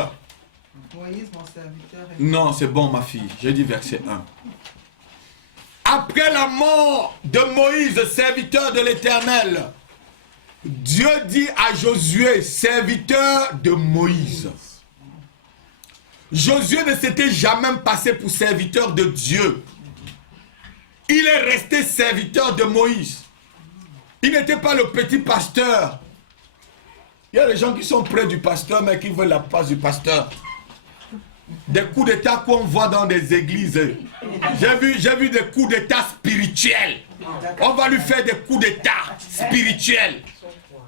Moïse, mon serviteur. Non, c'est bon, ma fille. J'ai dit verset 1. Après la mort de Moïse, serviteur de l'Éternel, Dieu dit à Josué, serviteur de Moïse. Josué ne s'était jamais passé pour serviteur de Dieu. Il est resté serviteur de Moïse. Il n'était pas le petit pasteur. Il y a des gens qui sont près du pasteur, mais qui veulent la place du pasteur. Des coups d'état qu'on voit dans des églises. J'ai vu des coups d'état spirituels. On va lui faire des coups d'état spirituels.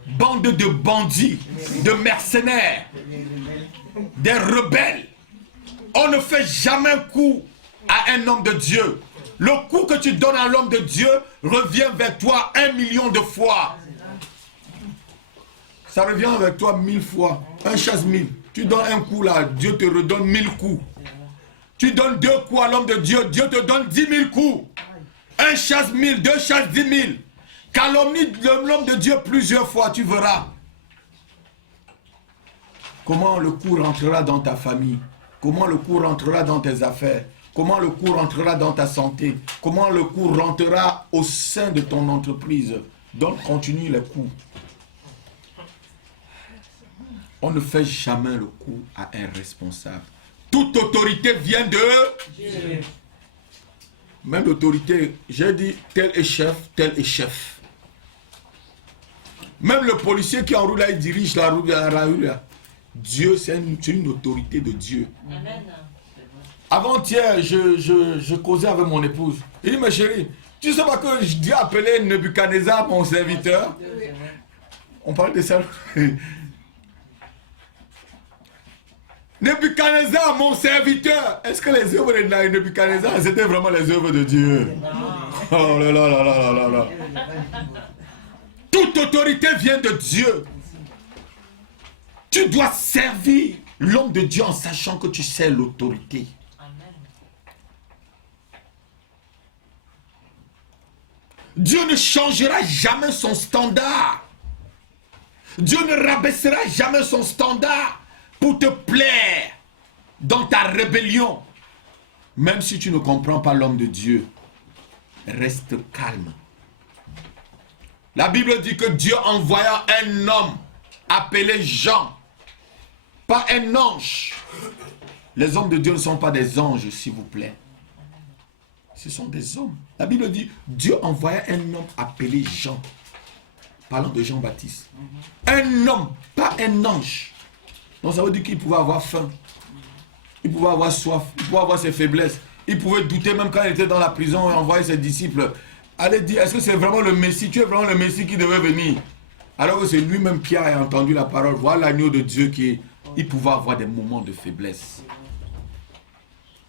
Bande de bandits, de mercenaires, des rebelles. On ne fait jamais un coup à un homme de Dieu. Le coup que tu donnes à l'homme de Dieu revient vers toi 1 million de fois. Ça revient vers toi 1000 fois. Un chasse 1000. Tu donnes un coup là, Dieu te redonne 1000 coups. Tu donnes 2 coups à l'homme de Dieu, Dieu te donne 10 000 coups. Un chasse 1000, 2 chasse 10 000. Calomnie l'homme de Dieu plusieurs fois, tu verras. Comment le coup rentrera dans ta famille? Comment le coup rentrera dans tes affaires? Comment le coup rentrera dans ta santé? Comment le coup rentrera au sein de ton entreprise? Donc continue les coups. On ne fait jamais le coup à un responsable. Toute autorité vient de Dieu. Même l'autorité, j'ai dit tel est chef, tel est chef. Même le policier qui enroule là, il dirige la rue là. Dieu, c'est une autorité de Dieu. Amen. Avant-hier, je causais avec mon épouse. Il dit, ma chérie, tu sais pas que je dis appeler Nebuchadnezzar mon serviteur? On parle de ça. Nebuchadnezzar, mon serviteur. Est-ce que les œuvres de Nebuchadnezzar, c'était vraiment les œuvres de Dieu? Oh là là là là là là. Toute autorité vient de Dieu. Tu dois servir l'homme de Dieu en sachant que tu sais l'autorité. Dieu ne changera jamais son standard. Dieu ne rabaissera jamais son standard pour te plaire. dans ta rébellion, même si tu ne comprends pas l'homme de Dieu, reste calme. La Bible dit que Dieu envoya un homme appelé Jean, pas un ange. Les hommes de Dieu ne sont pas des anges, s'il vous plaît. Ce sont des hommes. La Bible dit, Dieu envoya un homme appelé Jean. Parlant de Jean-Baptiste. Un homme, pas un ange. Donc ça veut dire qu'il pouvait avoir faim. Il pouvait avoir soif. Il pouvait avoir ses faiblesses. Il pouvait douter même quand il était dans la prison et envoyer ses disciples. Allez dire, est-ce que c'est vraiment le Messie? Tu es vraiment le Messie qui devait venir? Alors que c'est lui-même Pierre a entendu la parole. Voilà l'agneau de Dieu qui... Il pouvait avoir des moments de faiblesse.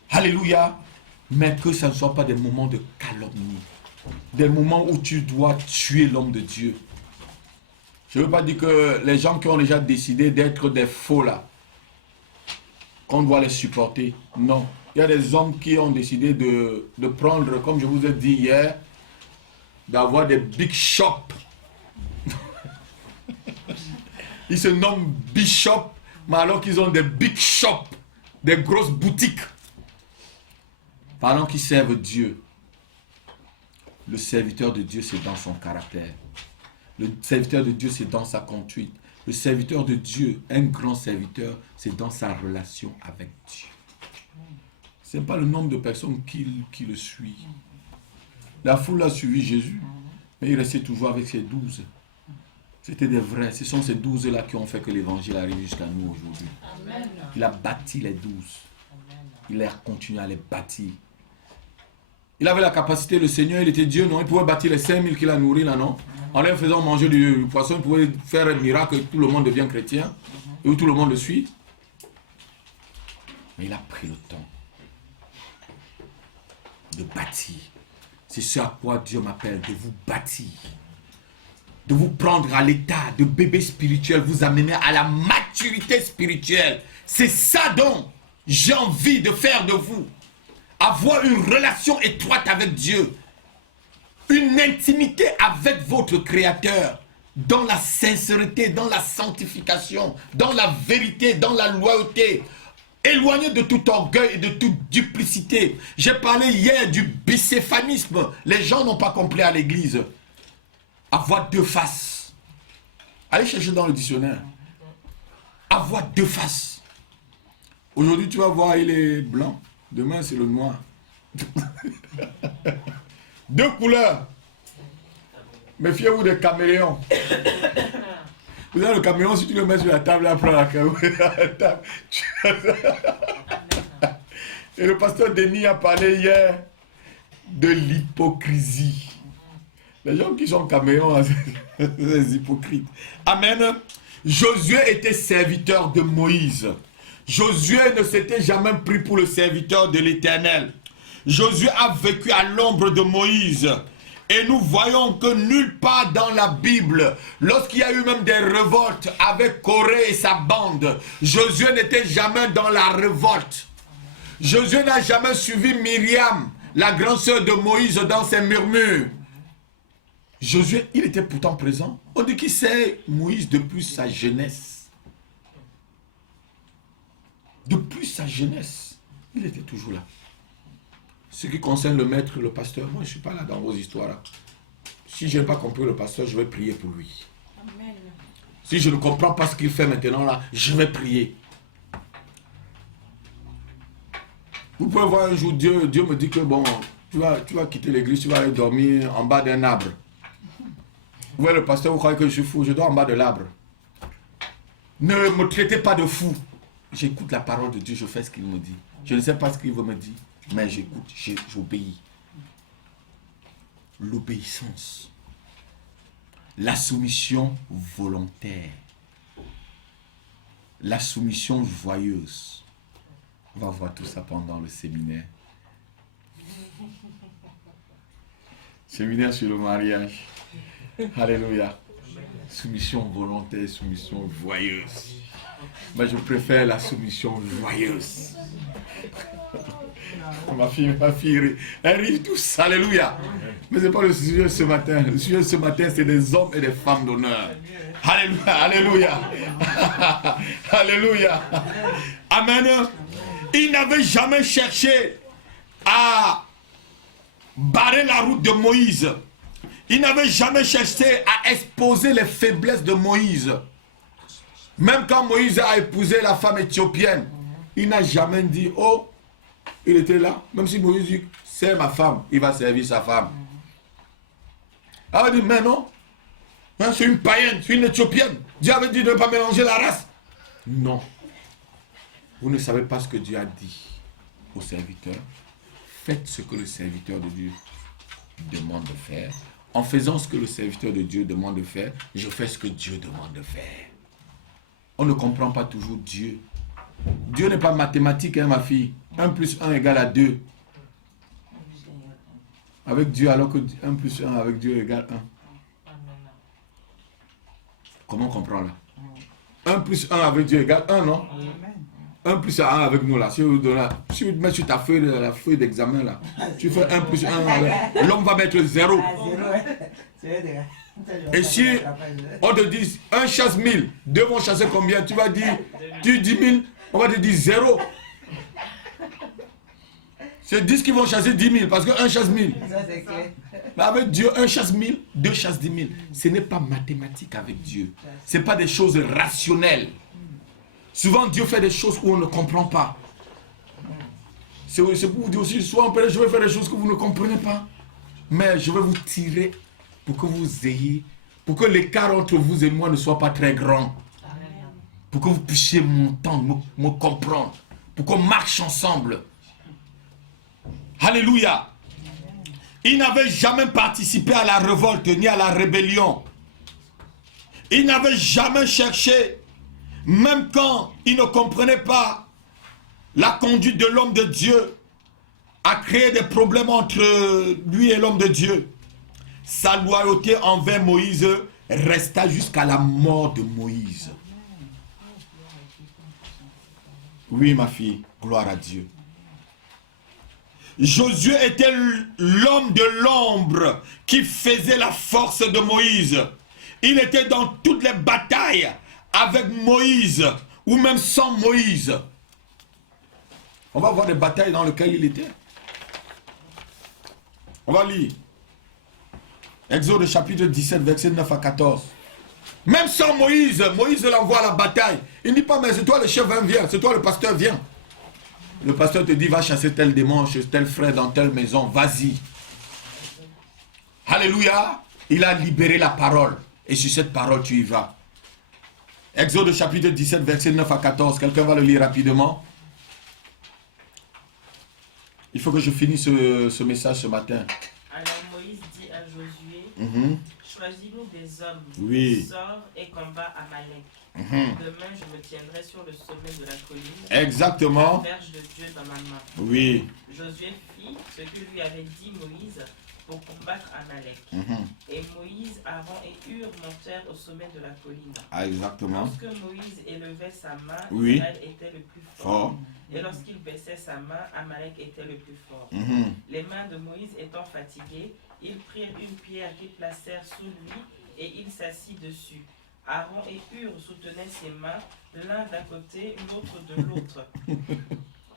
Alléluia. Mais que ça ne soit pas des moments de calomnie. Des moments où tu dois tuer l'homme de Dieu. Je ne veux pas dire que les gens qui ont déjà décidé d'être des faux là, qu'on doit les supporter. Non. Il y a des hommes qui ont décidé de prendre, comme je vous ai dit hier, d'avoir des big shops. Ils se nomment bishop, mais alors qu'ils ont des big shops, des grosses boutiques. Pendant qu'ils servent Dieu. Le serviteur de Dieu, c'est dans son caractère. Le serviteur de Dieu, c'est dans sa conduite. Le serviteur de Dieu, un grand serviteur, c'est dans sa relation avec Dieu. Ce n'est pas le nombre de personnes qui le suivent. La foule a suivi Jésus, mais il restait toujours avec ses 12. C'était des vrais. Ce sont ces 12-là qui ont fait que l'évangile arrive jusqu'à nous aujourd'hui. Il a bâti les 12. Il a continué à les bâtir. Il avait la capacité, le Seigneur, il était Dieu, non? Il pouvait bâtir les 5000 qu'il a nourris là, non? En leur faisant manger du poisson, il pouvait faire un miracle et tout le monde devient chrétien. Et où tout le monde le suit. Mais il a pris le temps de bâtir. C'est ce à quoi Dieu m'appelle, de vous bâtir. De vous prendre à l'état de bébé spirituel, vous amener à la maturité spirituelle. C'est ça donc j'ai envie de faire de vous. Avoir une relation étroite avec Dieu. Une intimité avec votre Créateur. Dans la sincérité, dans la sanctification, dans la vérité, dans la loyauté. Éloigné de tout orgueil et de toute duplicité. J'ai parlé hier du bicéphanisme. Les gens n'ont pas compris à l'église. Avoir deux faces. Allez chercher dans le dictionnaire. Avoir deux faces. Aujourd'hui, tu vas voir, il est blanc. Demain, c'est le noir. Deux couleurs. Méfiez-vous des caméléons. Vous avez le caméléon, si tu le mets sur la table, après la table. Et le pasteur Denis a parlé hier de l'hypocrisie. Les gens qui sont caméléons, c'est des hypocrites. Amen. Josué était serviteur de Moïse. Josué ne s'était jamais pris pour le serviteur de l'Éternel. Josué a vécu à l'ombre de Moïse. Et nous voyons que nulle part dans la Bible, lorsqu'il y a eu même des révoltes avec Corée et sa bande, Josué n'était jamais dans la révolte. Josué n'a jamais suivi Myriam, la grande sœur de Moïse, dans ses murmures. Josué, il était pourtant présent. On dit qu'il sait Moïse depuis sa jeunesse. Depuis sa jeunesse, il était toujours là. Ce qui concerne le maître, le pasteur, moi je ne suis pas là dans vos histoires là. Si je n'ai pas compris le pasteur, je vais prier pour lui. Amen. Si je ne comprends pas ce qu'il fait maintenant là, je vais prier. Vous pouvez voir un jour, Dieu me dit que bon, tu vas quitter l'église, tu vas aller dormir en bas d'un arbre. Vous voyez le pasteur, vous croyez que je suis fou, je dors en bas de l'arbre. Ne me traitez pas de fou. J'écoute la parole de Dieu, je fais ce qu'il me dit. Je ne sais pas ce qu'il veut me dire, mais j'écoute, j'obéis. L'obéissance. La soumission volontaire. La soumission joyeuse. On va voir tout ça pendant le séminaire. Séminaire sur le mariage. Alléluia. Soumission volontaire, soumission joyeuse. Mais je préfère la soumission joyeuse. ma fille, elle rit tous. Alléluia. Mais ce n'est pas le sujet ce matin. Le sujet ce matin, c'est des hommes et des femmes d'honneur. Alléluia. Alléluia. Alléluia. Amen. Il n'avait jamais cherché à barrer la route de Moïse. Il n'avait jamais cherché à exposer les faiblesses de Moïse. Même quand Moïse a épousé la femme éthiopienne, il n'a jamais dit, oh, il était là. Même si Moïse dit, c'est ma femme, il va servir sa femme. Il a dit, mais non, c'est une païenne, c'est une éthiopienne. Dieu avait dit de ne pas mélanger la race. Non. Vous ne savez pas ce que Dieu a dit au serviteur. Faites ce que le serviteur de Dieu demande de faire. En faisant ce que le serviteur de Dieu demande de faire, je fais ce que Dieu demande de faire. On ne comprend pas toujours Dieu. Dieu n'est pas mathématique, hein, ma fille. 1 plus 1 égale à 2. Avec Dieu, alors que 1 plus 1 avec Dieu égale 1. Comment on comprend là? 1 plus 1 avec Dieu égale 1, non? 1 plus 1 avec nous là. Si vous mettez sur ta feuille, la feuille d'examen là, tu fais 1 plus 1 avec. L'homme va mettre 0. Et si on te dit 1 chasse 1000, 2 vont chasser combien? Tu vas dire, tu dis 1000, on va te dire 0. C'est 10 qui vont chasser 10 000 parce que 1 chasse 1000. Mais avec Dieu, 1 chasse 1000, 2 chasse 10 000. Ce n'est pas mathématique avec Dieu. Ce n'est pas des choses rationnelles. Souvent, Dieu fait des choses où on ne comprend pas. C'est pour vous dire aussi, souvent, je vais faire des choses que vous ne comprenez pas. Mais je vais vous tirer pour que vous ayez, pour que l'écart entre vous et moi ne soit pas très grand. Pour que vous puissiez m'entendre, me comprendre. Pour qu'on marche ensemble. Alléluia. Il n'avait jamais participé à la révolte ni à la rébellion. Il n'avait jamais cherché, même quand il ne comprenait pas la conduite de l'homme de Dieu, à créer des problèmes entre lui et l'homme de Dieu. Sa loyauté envers Moïse resta jusqu'à la mort de Moïse. Oui, ma fille, gloire à Dieu. Josué était l'homme de l'ombre qui faisait la force de Moïse. Il était dans toutes les batailles avec Moïse ou même sans Moïse. On va voir des batailles dans lesquelles il était. On va lire. Exode chapitre 17, verset 9 à 14. Même sans Moïse, Moïse l'envoie à la bataille. Il ne dit pas, mais c'est toi le chef, viens, c'est toi le pasteur, viens. Le pasteur te dit, va chasser tel démon chez tel frère dans telle maison, vas-y. Alléluia. Il a libéré la parole. Et sur cette parole, tu y vas. Exode chapitre 17, verset 9 à 14. Quelqu'un va le lire rapidement. Il faut que je finisse ce message ce matin. Alors Moïse dit à Josué, choisis-nous des hommes, oui. Sors et combat Amalek. Demain, je me tiendrai sur le sommet de la colline. Exactement. La verge de Dieu dans ma main. Oui. Josué fit ce que lui avait dit Moïse pour combattre Amalek. Et Moïse, Aaron et Hur montèrent au sommet de la colline. Ah, exactement. Lorsque Moïse élevait sa main, oui. Israël était le plus fort. Et lorsqu'il baissait sa main, Amalek était le plus fort. Les mains de Moïse étant fatiguées, ils prirent une pierre qu'ils placèrent sous lui et il s'assit dessus. Aaron et Hur soutenaient ses mains, l'un d'un côté, l'autre de l'autre.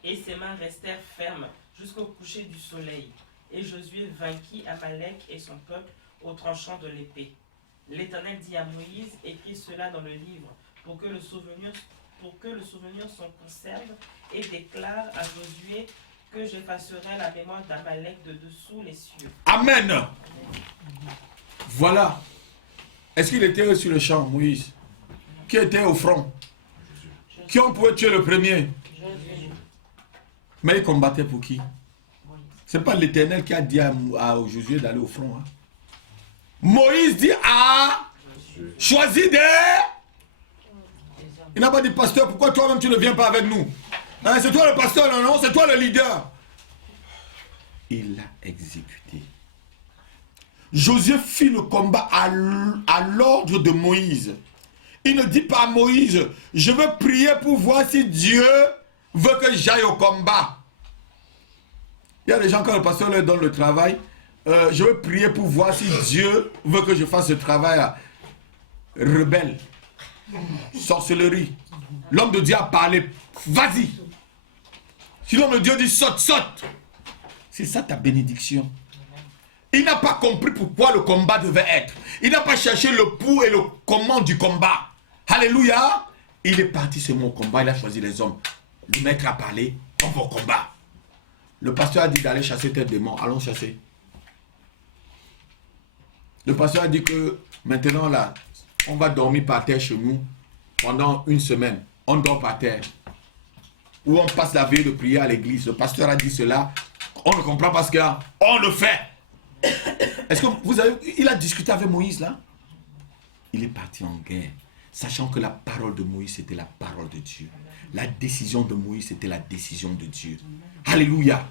Et ses mains restèrent fermes jusqu'au coucher du soleil. Et Josué vainquit Amalek et son peuple au tranchant de l'épée. L'Éternel dit à Moïse, écris cela dans le livre, pour que le souvenir s'en conserve, et déclare à Josué que j'effacerai la mémoire d'Amalek de dessous les cieux. Amen. Voilà. Est-ce qu'il était sur le champ, Moïse? Qui était au front? Qui on pouvait tuer le premier? Mais il combattait pour qui? Ce n'est pas l'Éternel qui a dit à Josué d'aller au front. Hein. Moïse dit choisis des... Il n'a pas dit, pasteur, pourquoi toi-même tu ne viens pas avec nous? Hein, c'est toi le pasteur, non, c'est toi le leader. Il l'a exécuté. Josué fit le combat à l'ordre de Moïse. Il ne dit pas à Moïse, je veux prier pour voir si Dieu veut que j'aille au combat. Il y a des gens, quand le pasteur leur donne le travail, je veux prier pour voir si Dieu veut que je fasse ce travail rebelle, sorcellerie. L'homme de Dieu a parlé, vas-y. Si l'homme de Dieu dit saute, saute. C'est ça ta bénédiction. Il n'a pas compris pourquoi le combat devait être. Il n'a pas cherché le pour et le comment du combat. Alléluia. Il est parti seulement au combat, il a choisi les hommes. Le maître a parlé, on va au combat. Le pasteur a dit d'aller chasser tel démon, allons chasser. Le pasteur a dit que maintenant là, on va dormir par terre chez nous pendant une semaine. On dort par terre. Ou on passe la veille de prière à l'église. Le pasteur a dit cela, on ne comprend pas ce qu'il y a, on le fait. Est-ce que vous avez... Il a discuté avec Moïse là. Il est parti en guerre, sachant que la parole de Moïse c'était la parole de Dieu. La décision de Moïse c'était la décision de Dieu. Alléluia.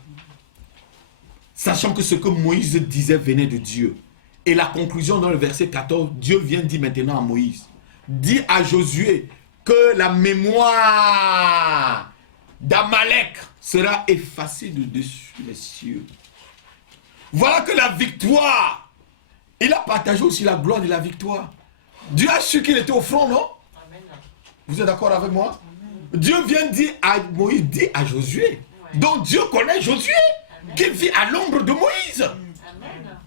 Sachant que ce que Moïse disait venait de Dieu. Et la conclusion dans le verset 14, Dieu vient dire maintenant à Moïse, dis à Josué que la mémoire d'Amalek sera effacée de dessus les cieux. Voilà que la victoire, il a partagé aussi la gloire de la victoire. Dieu a su qu'il était au front, non? Amen. Vous êtes d'accord avec moi? Amen. Dieu vient dire à Moïse, dit à Josué. Ouais. Donc Dieu connaît Josué, qu'il vit à l'ombre de Moïse. Amen.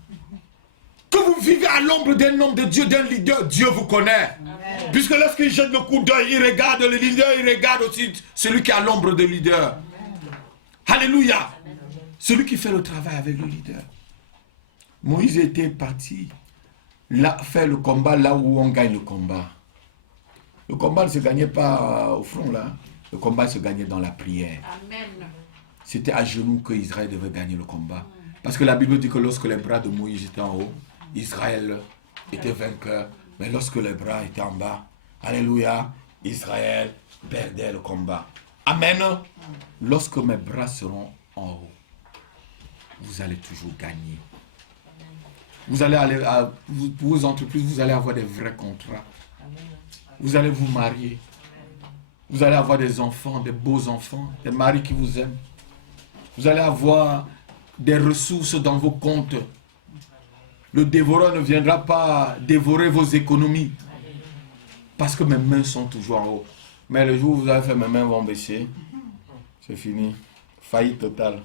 Que vous vivez à l'ombre d'un homme de Dieu, d'un leader, Dieu vous connaît. Amen. Puisque lorsqu'il jette le coup d'œil, il regarde le leader, il regarde aussi celui qui est à l'ombre de leader. Amen. Alléluia. Amen. Celui qui fait le travail avec le leader. Moïse était parti là, faire le combat là où on gagne le combat. Le combat ne se gagnait pas au front là. Le combat se gagnait dans la prière. Amen. C'était à genoux que Israël devait gagner le combat. Parce que la Bible dit que lorsque les bras de Moïse étaient en haut, Israël était vainqueur. Mais lorsque les bras étaient en bas, alléluia, Israël perdait le combat. Amen. Lorsque mes bras seront en haut, vous allez toujours gagner. Vous allez aller pour vos entreprises, vous allez avoir des vrais contrats. Vous allez vous marier. Vous allez avoir des enfants, des beaux enfants, des maris qui vous aiment. Vous allez avoir des ressources dans vos comptes. Le dévoreur ne viendra pas dévorer vos économies. Parce que mes mains sont toujours en haut. Mais le jour où vous avez fait, mes mains vont baisser. C'est fini. Faillite totale.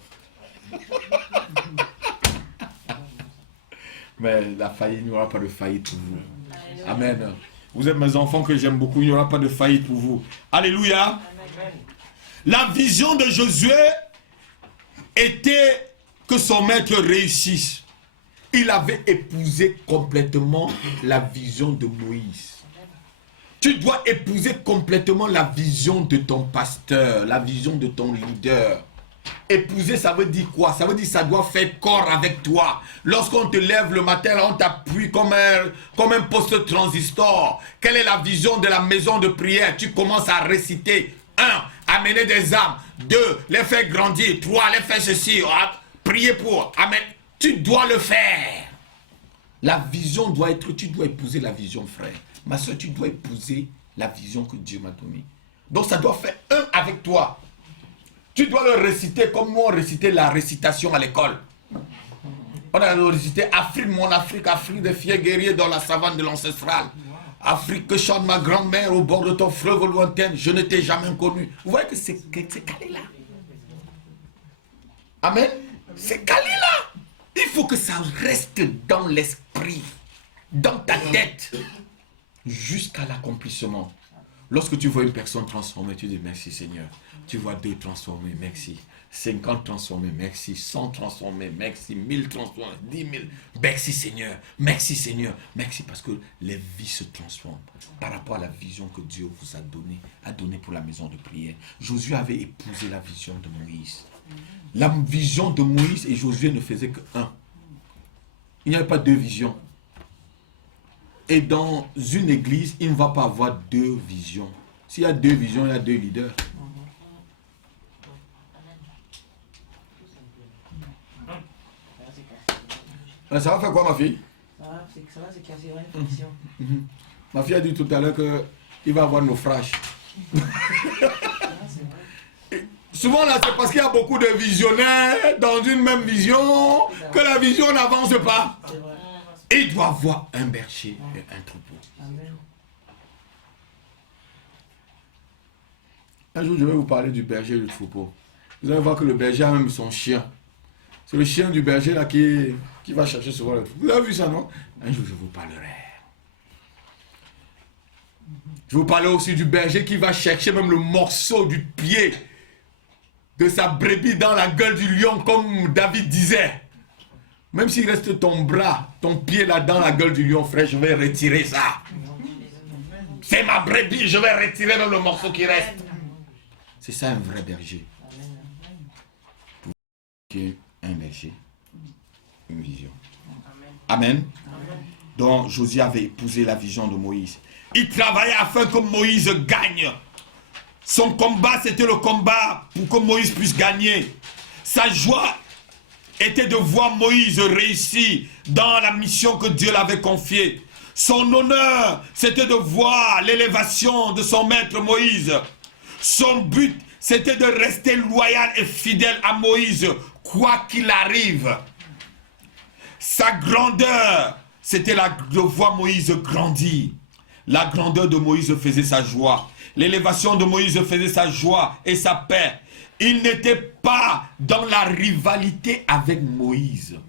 Mais la faillite, il n'y aura pas de faillite pour vous. Amen. Vous êtes mes enfants que j'aime beaucoup, il n'y aura pas de faillite pour vous. Alléluia. Amen. La vision de Josué était que son maître réussisse. Il avait épousé complètement la vision de Moïse. Tu dois épouser complètement la vision de ton pasteur, la vision de ton leader. Épouser, ça veut dire quoi? Ça veut dire que ça doit faire corps avec toi. Lorsqu'on te lève le matin, on t'appuie comme un poste transistor. Quelle est la vision de la maison de prière? Tu commences à réciter. 1. Amener des âmes. 2. Les faire grandir. 3. Les faire ceci. Prier pour. Amen. Tu dois le faire. La vision doit être, tu dois épouser la vision, frère. Ma soeur, tu dois épouser la vision que Dieu m'a donnée. Donc ça doit faire un avec toi. Tu dois le réciter comme nous on récitait la récitation à l'école. On a récité Afrique, mon Afrique, Afrique des fiers guerriers dans la savane de l'ancestral. Afrique que chante ma grand-mère au bord de ton fleuve lointain, je ne t'ai jamais connu. Vous voyez que c'est calé là. Amen. C'est calé là. Il faut que ça reste dans l'esprit, dans ta tête, jusqu'à l'accomplissement. Lorsque tu vois une personne transformée, tu dis merci Seigneur. Tu vois 2 transformés, merci. 50 transformés, merci. 100 transformés, merci. 1000 transformés, 10 000. Merci Seigneur, merci Seigneur. Merci parce que les vies se transforment par rapport à la vision que Dieu vous a donnée pour la maison de prière. Josué avait épousé la vision de Moïse. La vision de Moïse et Josué ne faisaient que un. Il n'y avait pas 2 visions. Et dans une église, il ne va pas avoir 2 visions. S'il y a 2 visions, il y a 2 leaders. Ça va faire quoi, ma fille? Ça va, c'est qu'il y a une friction. Ma fille a dit tout à l'heure qu'il va avoir naufrage. Souvent là, c'est parce qu'il y a beaucoup de visionnaires dans une même vision que la vision n'avance pas. Il doit avoir un berger et un troupeau. Amen. Un jour, je vais vous parler du berger et du troupeau. Vous allez voir que le berger a même son chien. C'est le chien du berger là qui va chercher souvent le truc. Vous avez vu ça, non? Un jour, je vous parlerai. Je vous parlerai aussi du berger qui va chercher même le morceau du pied de sa brebis dans la gueule du lion, comme David disait. Même s'il reste ton bras, ton pied là dans la gueule du lion, frère, je vais retirer ça. C'est ma brebis, je vais retirer même le morceau qui reste. C'est ça un vrai berger. Un berger, une vision. Amen. Donc Josué avait épousé la vision de Moïse. Il travaillait afin que Moïse gagne. Son combat, c'était le combat pour que Moïse puisse gagner. Sa joie était de voir Moïse réussir dans la mission que Dieu l'avait confiée. Son honneur, c'était de voir l'élévation de son maître Moïse. Son but, c'était de rester loyal et fidèle à Moïse, quoi qu'il arrive. Sa grandeur, c'était de voir Moïse grandir. La grandeur de Moïse faisait sa joie. L'élévation de Moïse faisait sa joie et sa paix. Il n'était pas dans la rivalité avec Moïse.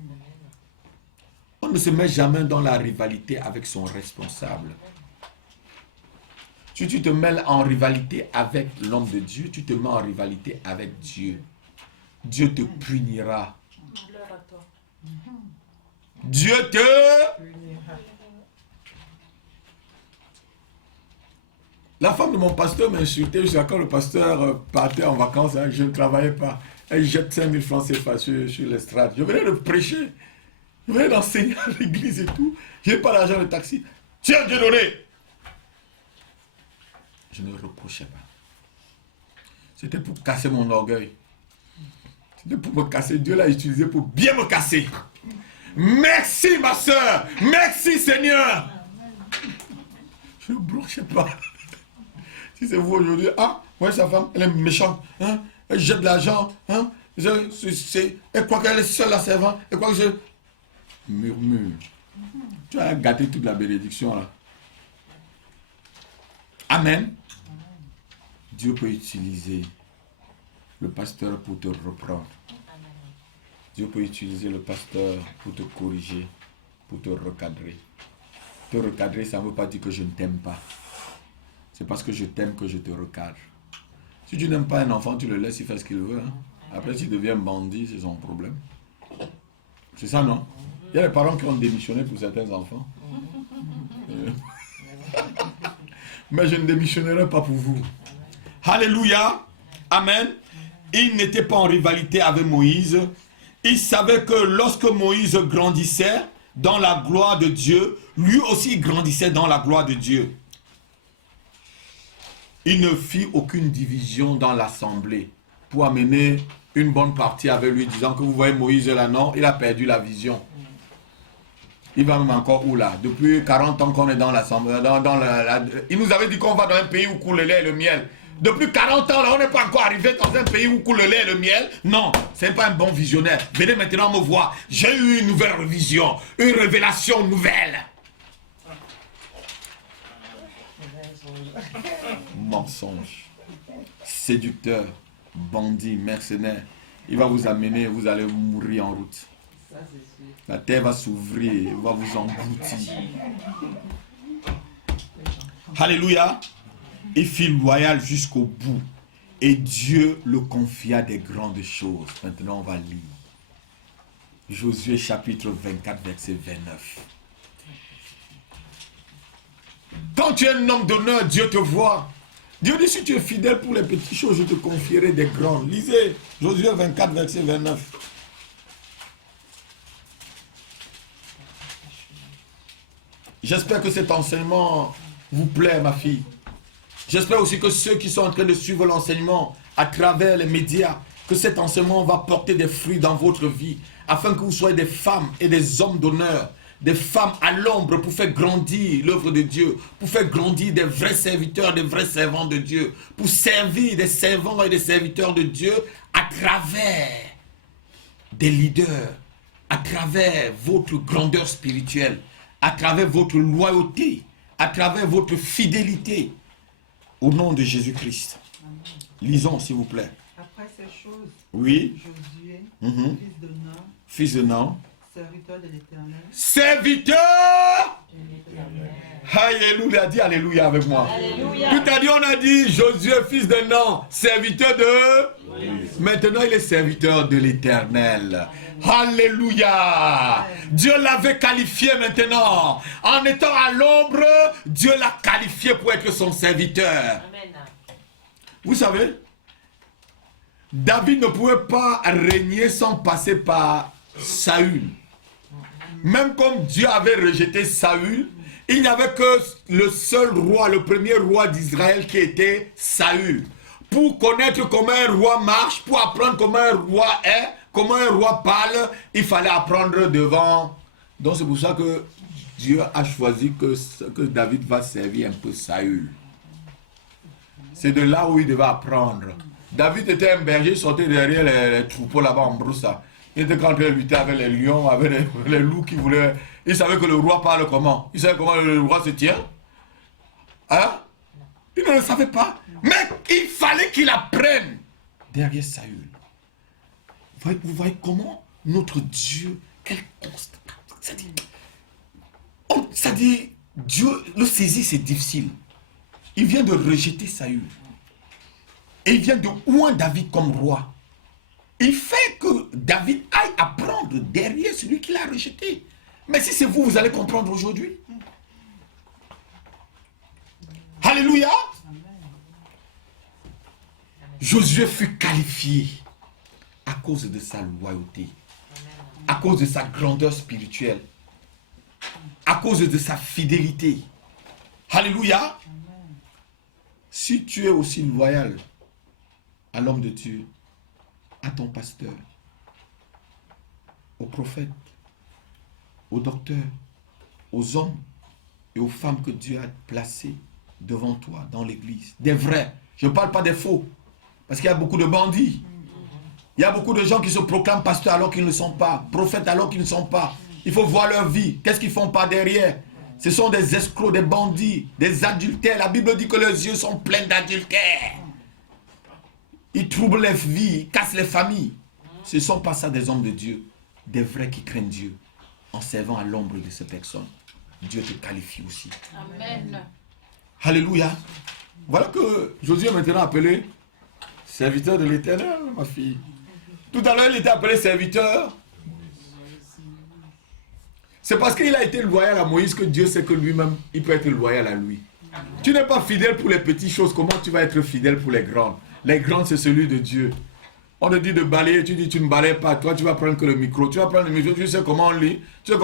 On ne se met jamais dans la rivalité avec son responsable. Si tu te mets en rivalité avec l'homme de Dieu, tu te mets en rivalité avec Dieu. Dieu te punira. Dieu te punira. La femme de mon pasteur m'a insulté jusqu'à quand le pasteur partait en vacances. Hein, je ne travaillais pas. Elle jette 5 000 francs CFA sur l'estrade. Je venais de prêcher. Je venais d'enseigner à l'église et tout. Je n'ai pas l'argent de taxi. Tiens, Dieu donné. Je ne reprochais pas. C'était pour casser mon orgueil. C'était pour me casser. Dieu l'a utilisé pour bien me casser. Merci ma soeur. Merci Seigneur. Je ne blanchais pas. Si c'est vous aujourd'hui, ah, ouais, sa femme, elle est méchante, hein, elle jette de l'argent, hein, elle croit qu'elle est seule la servante, elle croit que je... Murmure. Tu as gâté toute la bénédiction là. Amen. Dieu peut utiliser le pasteur pour te reprendre. Dieu peut utiliser le pasteur pour te corriger, pour te recadrer. Te recadrer, ça ne veut pas dire que je ne t'aime pas. C'est parce que je t'aime que je te recadre. Si tu n'aimes pas un enfant, tu le laisses, il fait ce qu'il veut. Hein. Après, s'il devient bandit, c'est son problème. C'est ça, non? Il y a des parents qui ont démissionné pour certains enfants. Mais je ne démissionnerai pas pour vous. Alléluia. Amen. Il n'était pas en rivalité avec Moïse. Il savait que lorsque Moïse grandissait dans la gloire de Dieu, lui aussi grandissait dans la gloire de Dieu. Il ne fit aucune division dans l'assemblée pour amener une bonne partie avec lui, disant que vous voyez Moïse là, non, il a perdu la vision. Il va même encore où là? Depuis 40 ans qu'on est dans l'assemblée. Il nous avait dit qu'on va dans un pays où coule le lait et le miel. Depuis 40 ans là, on n'est pas encore arrivé dans un pays où coule le lait et le miel. Non, ce n'est pas un bon visionnaire. Venez maintenant me voir. J'ai eu une nouvelle vision, une révélation nouvelle. Mensonge, séducteur, bandit, mercenaire. Il va vous amener, vous allez mourir en route. La terre va s'ouvrir, va vous engloutir. Alléluia. Il fut loyal jusqu'au bout. Et Dieu le confia des grandes choses. Maintenant, on va lire. Josué chapitre 24, verset 29. Quand tu es un homme d'honneur, Dieu te voit. Dieu dit, si tu es fidèle pour les petites choses, je te confierai des grandes. Lisez Josué 24, verset 29. J'espère que cet enseignement vous plaît, ma fille. J'espère aussi que ceux qui sont en train de suivre l'enseignement à travers les médias, que cet enseignement va porter des fruits dans votre vie, afin que vous soyez des femmes et des hommes d'honneur, des femmes à l'ombre pour faire grandir l'œuvre de Dieu, pour faire grandir des vrais serviteurs, des vrais servants de Dieu, pour servir des servants et des serviteurs de Dieu à travers des leaders, à travers votre grandeur spirituelle, à travers votre loyauté, à travers votre fidélité, au nom de Jésus-Christ. Lisons, s'il vous plaît. Après ces chose, Oui. Josué, Mhm. fils de Nun, Fils de Nun. serviteur de l'Éternel, Serviteur. Alléluia. Dis Alléluia avec moi. Alléluia. Tout à dit, on a dit Josué, fils de Nun, serviteur de... Maintenant, il est serviteur de l'Éternel. Alléluia. Dieu l'avait qualifié maintenant. En étant à l'ombre, Dieu l'a qualifié pour être son serviteur. Amen. Vous savez, David ne pouvait pas régner sans passer par Saül. Même comme Dieu avait rejeté Saül, il n'y avait que le seul roi, le premier roi d'Israël qui était Saül. Pour connaître comment un roi marche, pour apprendre comment un roi est, comment un roi parle, il fallait apprendre devant. Donc c'est pour ça que Dieu a choisi que David va servir un peu Saül. C'est de là où il devait apprendre. David était un berger, il sortait derrière les troupeaux là-bas en broussa. Il était en train de lutter avec les lions, avec les loups qui voulaient... Il savait que le roi parle comment. Il savait comment le roi se tient. Hein? Il ne le savait pas. Mais il fallait qu'il apprenne derrière Saül. Vous voyez comment notre Dieu, quel constat. Ça dit, Dieu le saisir, c'est difficile. Il vient de rejeter Saül. Et il vient de oindre David comme roi. Il fait que David aille apprendre derrière celui qui l'a rejeté. Mais si c'est vous, vous allez comprendre aujourd'hui. Alléluia. Josué fut qualifié à cause de sa loyauté, à cause de sa grandeur spirituelle, à cause de sa fidélité. Alléluia. Si tu es aussi loyal à l'homme de Dieu, à ton pasteur, au prophète, au docteur, aux hommes et aux femmes que Dieu a placés devant toi dans l'église, des vrais, je ne parle pas des faux, parce qu'il y a beaucoup de bandits, il y a beaucoup de gens qui se proclament pasteurs alors qu'ils ne sont pas, prophètes alors qu'ils ne sont pas. Il faut voir leur vie, qu'est-ce qu'ils font par derrière. Ce sont des escrocs, des bandits, des adultères. La Bible dit que leurs yeux sont pleins d'adultères. Ils troublent les vies, ils cassent les familles. Ce ne sont pas ça des hommes de Dieu, des vrais qui craignent Dieu. En servant à l'ombre de ces personnes, Dieu te qualifie aussi. Amen. Alléluia. Voilà que Josué est maintenant appelé serviteur de l'Éternel, ma fille. Tout à l'heure, il était appelé serviteur. C'est parce qu'il a été loyal à Moïse que Dieu sait que lui-même, il peut être loyal à lui. Tu n'es pas fidèle pour les petites choses, comment tu vas être fidèle pour les grandes? Les grandes, c'est celui de Dieu. On te dit de balayer, tu dis tu ne balayes pas. Toi, tu vas prendre que le micro. Tu vas prendre le micro, tu sais comment on lit. Tu sais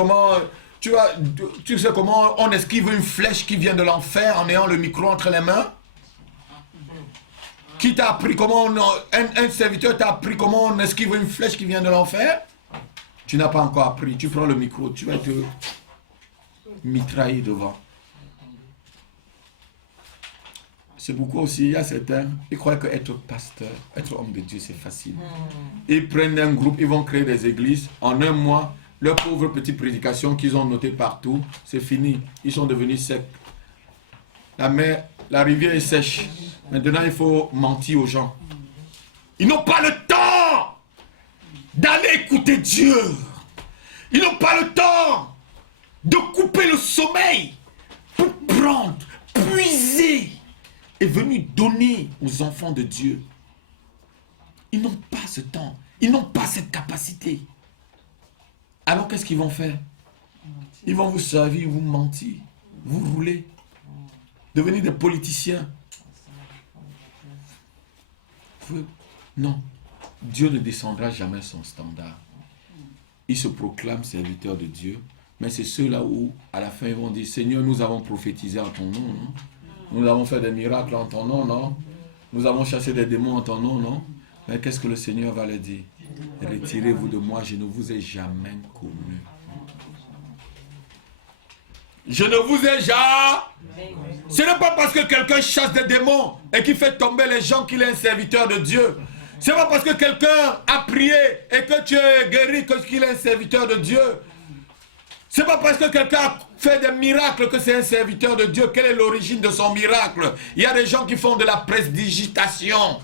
comment on esquive une flèche qui vient de l'enfer en ayant le micro entre les mains. Qui t'a appris comment un serviteur t'a appris comment on esquive une flèche qui vient de l'enfer? Tu n'as pas encore appris. Tu prends le micro, tu vas te mitrailler devant. C'est pourquoi aussi, il y a certains, ils croient qu'être pasteur, être homme de Dieu, c'est facile. Ils prennent un groupe, ils vont créer des églises. En un mois, leurs pauvres petites prédications qu'ils ont notées partout, c'est fini. Ils sont devenus secs. La mer, la rivière est sèche. Maintenant, il faut mentir aux gens. Ils n'ont pas le temps d'aller écouter Dieu. Ils n'ont pas le temps de couper le sommeil pour prendre, puiser et venir donner aux enfants de Dieu. Ils n'ont pas ce temps. Ils n'ont pas cette capacité. Alors qu'est-ce qu'ils vont faire? Ils vont vous servir, vous mentir, vous rouler, devenir des politiciens. Non. Dieu ne descendra jamais son standard. Il se proclame serviteur de Dieu, mais c'est ceux-là où, à la fin, ils vont dire, Seigneur, nous avons prophétisé en ton nom, non? Nous avons fait des miracles en ton nom, non? Nous avons chassé des démons en ton nom, non? Mais qu'est-ce que le Seigneur va leur dire? Retirez-vous de moi, je ne vous ai jamais connu. Je ne vous ai jamais... Ce n'est pas parce que quelqu'un chasse des démons et qu'il fait tomber les gens qu'il est un serviteur de Dieu. Ce n'est pas parce que quelqu'un a prié et que tu es guéri qu'il est un serviteur de Dieu. Ce n'est pas parce que quelqu'un a fait des miracles que c'est un serviteur de Dieu. Quelle est l'origine de son miracle? Il y a des gens qui font de la prestidigitation.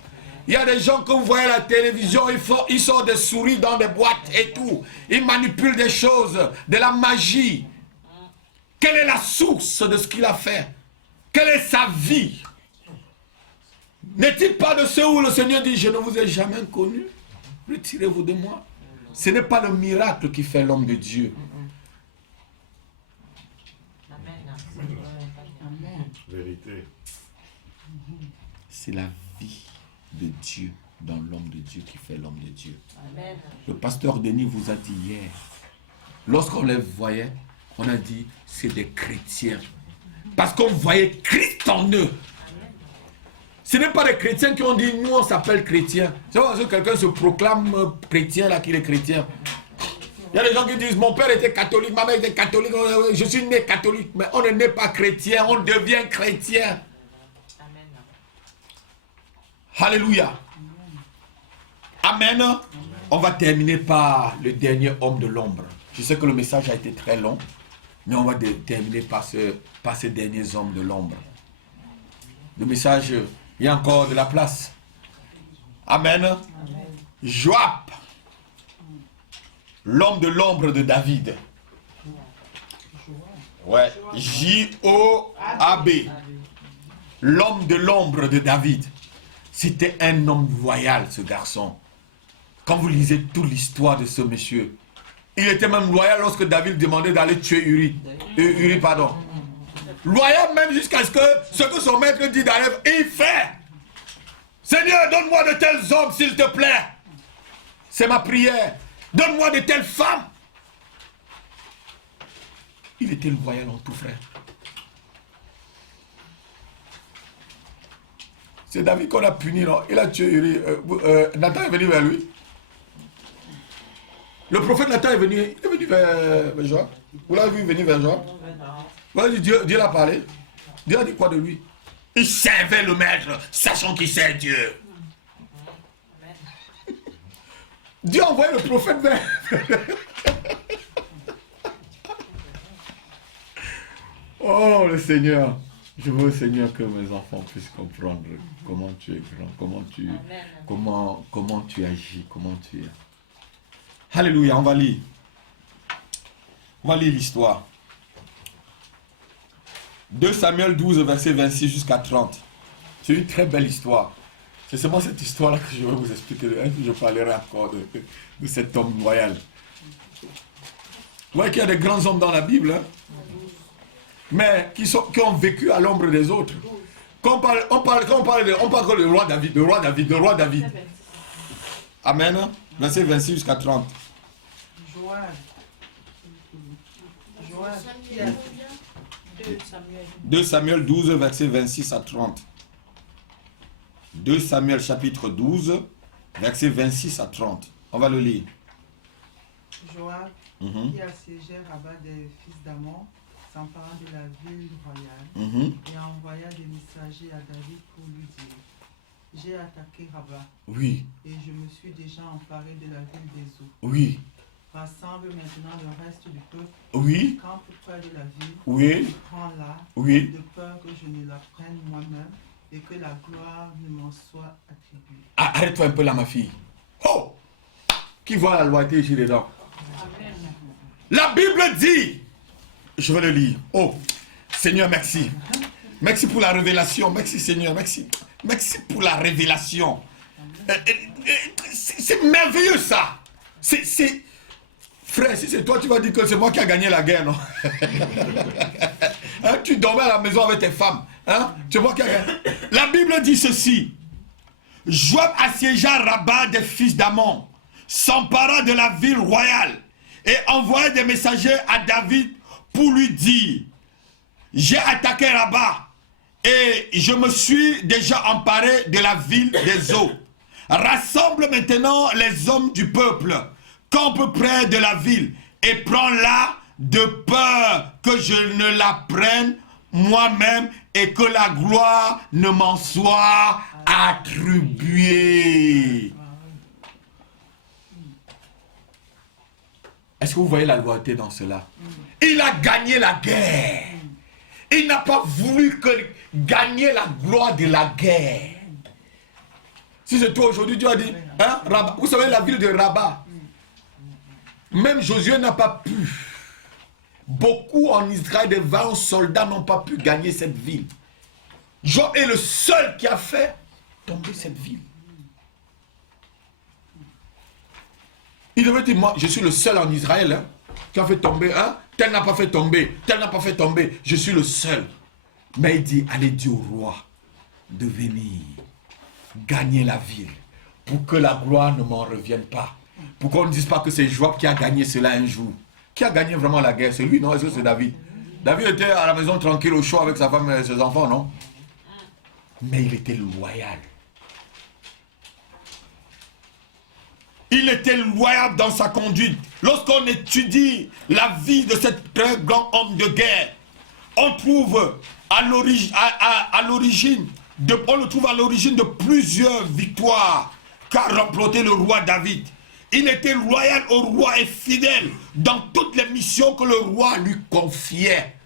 Il y a des gens que vous voyez à la télévision, ils sortent des souris dans des boîtes et tout. Ils manipulent des choses, de la magie. Quelle est la source de ce qu'il a fait? Quelle est sa vie? N'est-il pas de ceux où le Seigneur dit, je ne vous ai jamais connu? Retirez-vous de moi. Ce n'est pas le miracle qui fait l'homme de Dieu. Vérité. C'est la vie de Dieu dans l'homme de Dieu qui fait l'homme de Dieu. Amen. Le pasteur Denis vous a dit hier, lorsqu'on les voyait, on a dit, c'est des chrétiens. Parce qu'on voyait Christ en eux. Ce n'est pas des chrétiens qui ont dit, nous on s'appelle chrétiens. C'est parce que quelqu'un se proclame chrétien là qu'il est chrétien. Il y a des gens qui disent, mon père était catholique, ma mère était catholique, je suis né catholique. Mais on ne naît pas chrétien, on devient chrétien. Amen. Alléluia. Amen. On va terminer par le dernier homme de l'ombre. Je sais que le message a été très long, mais on va terminer par ces derniers hommes de l'ombre. Le message, il y a encore de la place. Amen. Amen. Joab, l'homme de l'ombre de David. Ouais. J-O-A-B. L'homme de l'ombre de David. C'était un homme loyal, ce garçon. Quand vous lisez toute l'histoire de ce monsieur, il était même loyal lorsque David demandait d'aller tuer Uri. Uri, pardon. Loyal même jusqu'à ce que son maître dit d'aller, il fait. Seigneur, donne-moi de tels hommes, s'il te plaît. C'est ma prière. Donne-moi de telles femmes. Il était loyal en tout, frère. C'est David qu'on a puni, non? Il a tué Uri. Nathan est venu vers lui. Le prophète Nathan est venu vers Joab. Vous l'avez vu venir vers Joab? Vas-y, Dieu l'a parlé. Dieu a dit quoi de lui? Il servait le maître, sachant qu'il sert Dieu. Dieu a envoyé le prophète vers... Oh, le Seigneur. Je veux, Seigneur, que mes enfants puissent comprendre comment tu es grand, comment tu agis, comment tu es. Alléluia, on va lire. On va lire l'histoire. 2 Samuel 12, verset 26 jusqu'à 30. C'est une très belle histoire. C'est seulement cette histoire-là que je vais vous expliquer. Je parlerai encore de cet homme loyal. Vous voyez qu'il y a des grands hommes dans la Bible, hein, mais qui ont vécu à l'ombre des autres. Quand on parle du roi David, le roi David. Amen. Verset 26 jusqu'à 30. Joab qui a 2 Samuel 12, verset 26 à 30. 2 Samuel chapitre 12, verset 26 à 30. On va le lire. Joab qui assiégeait Rabat des fils d'Amon, s'emparant de la ville royale et envoya des messagers à David pour lui dire: j'ai attaqué Rabat. Oui. Et je me suis déjà emparé de la ville des eaux. Oui. Rassemble maintenant le reste du peuple. Oui. Campe près de la ville. Oui. Prends-la. Oui. De peur que je ne la prenne moi-même et que la gloire ne m'en soit attribuée. Ah, arrête-toi un peu là, ma fille. Oh! Qui voit la loyauté ici dedans? Amen. La Bible dit, je vais le lire. Oh, Seigneur, merci. Merci pour la révélation. Merci, Seigneur. Merci. Merci pour la révélation. C'est merveilleux, ça. Frère, si c'est toi, tu vas dire que c'est moi qui a gagné la guerre, non? Hein, tu dormais à la maison avec tes femmes. Hein? C'est moi qui a gagné. La Bible dit ceci. Joab assiégea Rabat des fils d'Amon, s'empara de la ville royale et envoya des messagers à David pour lui dire: j'ai attaqué Rabat et je me suis déjà emparé de la ville des eaux. Rassemble maintenant les hommes du peuple, campe près de la ville et prends-la de peur que je ne la prenne moi-même et que la gloire ne m'en soit attribuée. Est-ce que vous voyez la loyauté dans cela? Il a gagné la guerre. Il n'a pas voulu que gagner la gloire de la guerre. Si c'est toi aujourd'hui, Dieu a dit, hein, Rabat, vous savez la ville de Rabat, même Josué n'a pas pu. Beaucoup en Israël, des 20 soldats n'ont pas pu gagner cette ville. Job est le seul qui a fait tomber cette ville. Il devait dire, moi, je suis le seul en Israël hein, qui a fait tomber, hein, tel n'a pas fait tomber, tel n'a pas fait tomber, je suis le seul. Mais il dit, allez dire au roi de venir gagner la ville pour que la gloire ne m'en revienne pas. Pour qu'on ne dise pas que c'est Joab qui a gagné cela un jour. Qui a gagné vraiment la guerre? C'est lui, non? Est-ce que c'est David? David était à la maison tranquille au chaud avec sa femme et ses enfants, non? Mais il était loyal. Il était loyal dans sa conduite. Lorsqu'on étudie la vie de cet très grand homme de guerre, on trouve à l'origine de plusieurs victoires qu'a remporté le roi David. Il était loyal au roi et fidèle dans toutes les missions que le roi lui confiait.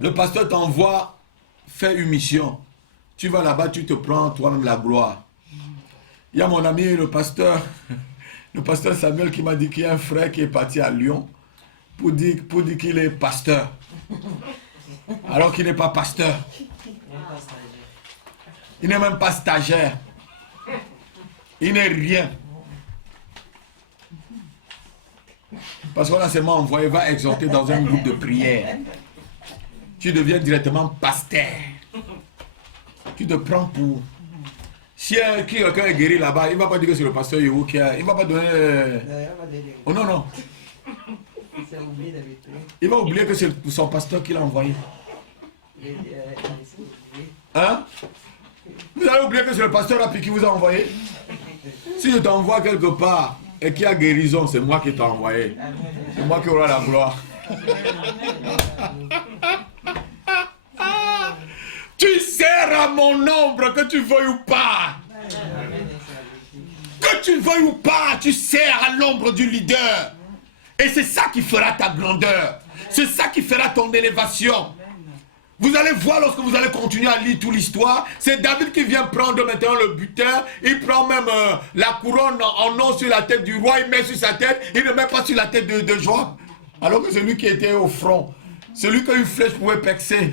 Le pasteur t'envoie faire une mission. Tu vas là-bas, tu te prends toi-même la gloire. Il y a mon ami, le pasteur Samuel qui m'a dit qu'il y a un frère qui est parti à Lyon pour dire qu'il est pasteur. Alors qu'il n'est pas pasteur. Il n'est même pas stagiaire. Il n'est rien. Parce qu'on a seulement envoyé, va exhorter dans un groupe de prière. Tu deviens directement pasteur. Tu te prends pour... Si quelqu'un est guéri là-bas, il ne va pas dire que c'est le pasteur Yohou qui a... Il ne va pas donner... Oh non, non. Il va oublier que c'est son pasteur qui l'a envoyé. Hein? Vous allez oublier que c'est le pasteur qui vous a envoyé? Si je t'envoie quelque part et qu'il y a guérison, c'est moi qui t'ai envoyé. C'est moi qui aura la gloire. Tu sers à mon ombre, que tu veuilles ou pas. Que tu veuilles ou pas, tu sers à l'ombre du leader. Et c'est ça qui fera ta grandeur. C'est ça qui fera ton élévation. Vous allez voir lorsque vous allez continuer à lire toute l'histoire, c'est David qui vient prendre maintenant le butin, il prend même la couronne en or sur la tête du roi, il met sur sa tête, il ne met pas sur la tête de Joab. Alors que c'est lui qui était au front, celui qu'une flèche pouvait percer.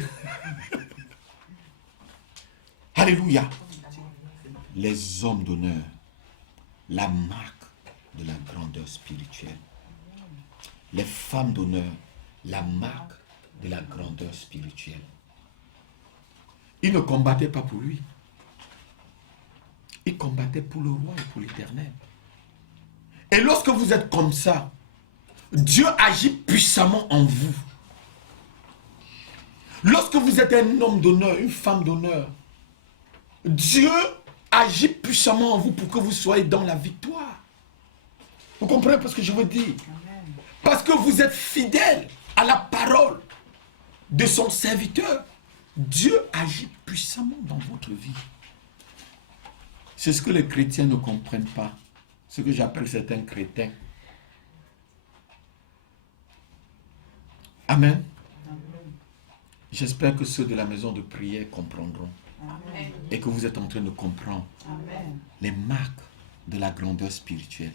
Alléluia. Les hommes d'honneur, la marque de la grandeur spirituelle. Les femmes d'honneur, la marque de la grandeur spirituelle. Il ne combattait pas pour lui. Il combattait pour le roi et pour l'Éternel. Et lorsque vous êtes comme ça, Dieu agit puissamment en vous. Lorsque vous êtes un homme d'honneur, une femme d'honneur, Dieu agit puissamment en vous pour que vous soyez dans la victoire. Vous comprenez ce que je veux dire? Parce que vous êtes fidèle à la parole de son serviteur. Dieu agit puissamment dans votre vie. C'est ce que les chrétiens ne comprennent pas. Ce que j'appelle certains crétins. Amen. J'espère que ceux de la maison de prière comprendront. Amen. Et que vous êtes en train de comprendre. Amen. Les marques de la grandeur spirituelle.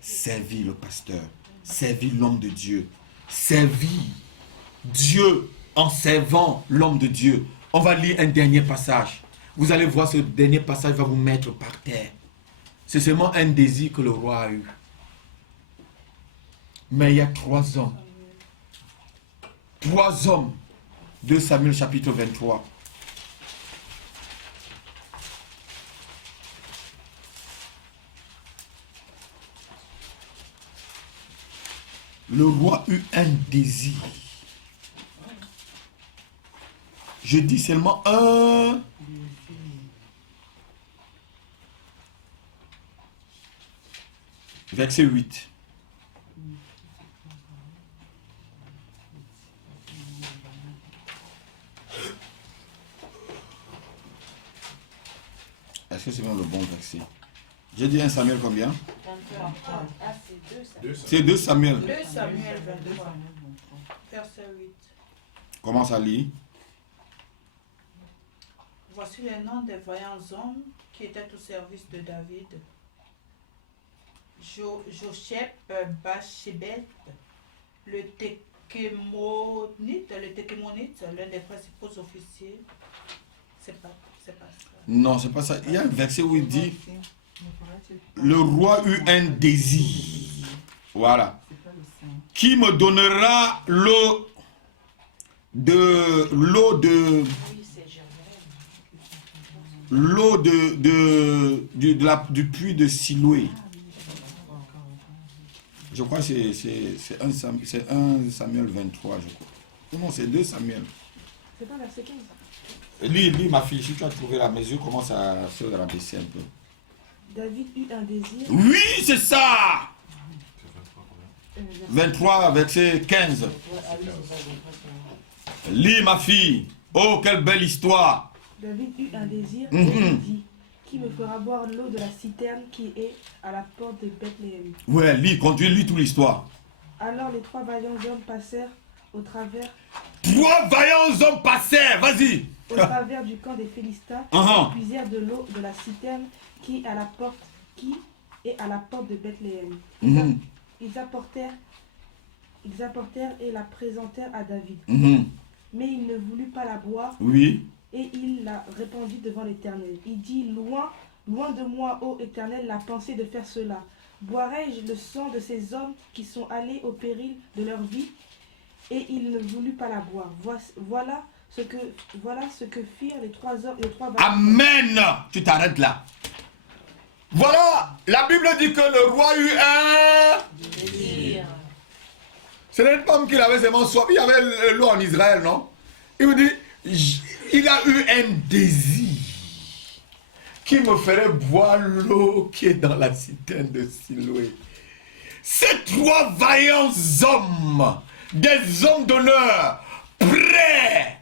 Servir le pasteur. Servir l'homme de Dieu. Servir Dieu en servant l'homme de Dieu. On va lire un dernier passage. Vous allez voir, ce dernier passage va vous mettre par terre. C'est seulement un désir que le roi a eu. Mais il y a 3 hommes. 3 hommes. 2 Samuel chapitre 23. Le roi eut un désir. Je dis seulement un. Verset 8. Est-ce que c'est bien le bon verset? J'ai dit 1 Samuel combien? 23. Ah, c'est 2 Samuel. C'est 2 Samuel. 2 Samuel 23, verset 8. Commence à lire. Voici les noms des vaillants hommes qui étaient au service de David. Josheb Bachébet, le Tékémonite, l'un des principaux officiers. C'est pas ça. Non, c'est pas ça. Il y a un verset où il dit le roi eut un désir. Voilà. Qui me donnera l'eau du puits de Siloé. Je crois que c'est 1 Samuel 23, je crois. Non, c'est 2 Samuel. C'est pas verset 15. Lis, ma fille, si tu as trouvé la mesure, commence à se rabaisser un peu. David eut un désir. Oui, c'est ça! 23, verset 15. Lis, ma fille. Oh, quelle belle histoire. David eut un désir et il dit, qui me fera boire l'eau de la citerne qui est à la porte de Bethléem. Ouais, lis toute l'histoire. Alors les 3 vaillants hommes passèrent au travers. 3 vaillants hommes passèrent, vas-y. Au travers du camp des Philistins, ils puisèrent de l'eau de la citerne qui est à la porte de Bethléem. Ils apportèrent et la présentèrent à David. Mais il ne voulut pas la boire. Oui. Et il la répandit devant l'Éternel. Il dit, loin de moi, ô Éternel, la pensée de faire cela. Boirai-je le sang de ces hommes qui sont allés au péril de leur vie? Et il ne voulut pas la boire. Voilà ce que firent les 3 hommes. Amen. Tu t'arrêtes là. Voilà, la Bible dit que le roi eut un désir. Ce n'est pas qu'il avait seulement soif. Il y avait l'eau en Israël, non? Il me dit, il a eu un désir qui me ferait boire l'eau qui est dans la citerne de Siloé. Ces 3 vaillants hommes, des hommes d'honneur, prêts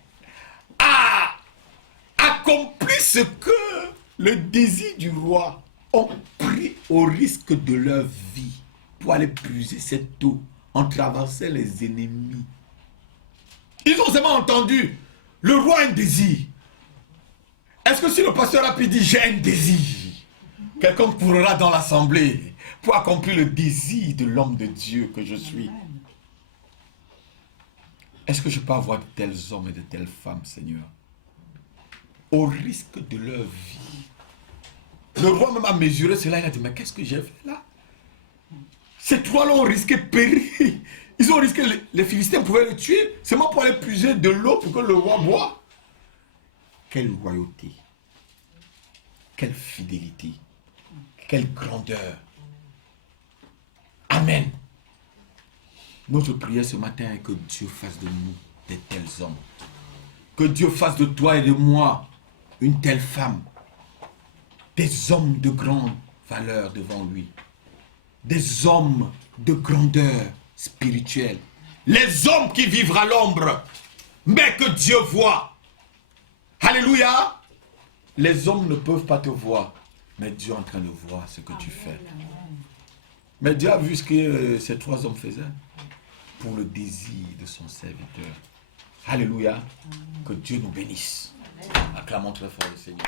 à accomplir ce que le désir du roi, ont pris au risque de leur vie pour aller puiser cette eau en traversant les ennemis. Ils ont seulement entendu, le roi a un désir. Est-ce que si le pasteur a pu dire j'ai un désir, quelqu'un courra dans l'assemblée pour accomplir le désir de l'homme de Dieu que je suis? Est-ce que je peux avoir de tels hommes et de telles femmes, Seigneur, au risque de leur vie? Le roi même a mesuré cela, il a dit, mais qu'est-ce que j'ai fait là? Ces 3-là ont risqué périr. Ils ont risqué, les Philistins pouvaient le tuer, seulement pour aller puiser de l'eau pour que le roi boive. Quelle royauté, quelle fidélité, quelle grandeur. Amen. Notre prière ce matin est que Dieu fasse de nous de tels hommes. Que Dieu fasse de toi et de moi une telle femme. Des hommes de grande valeur devant lui. Des hommes de grandeur spirituelle. Les hommes qui vivent à l'ombre, mais que Dieu voit. Alléluia. Les hommes ne peuvent pas te voir, mais Dieu est en train de voir ce que tu fais. Mais Dieu a vu ce que ces 3 hommes faisaient pour le désir de son serviteur. Alléluia. Que Dieu nous bénisse. Acclamons très fort le Seigneur.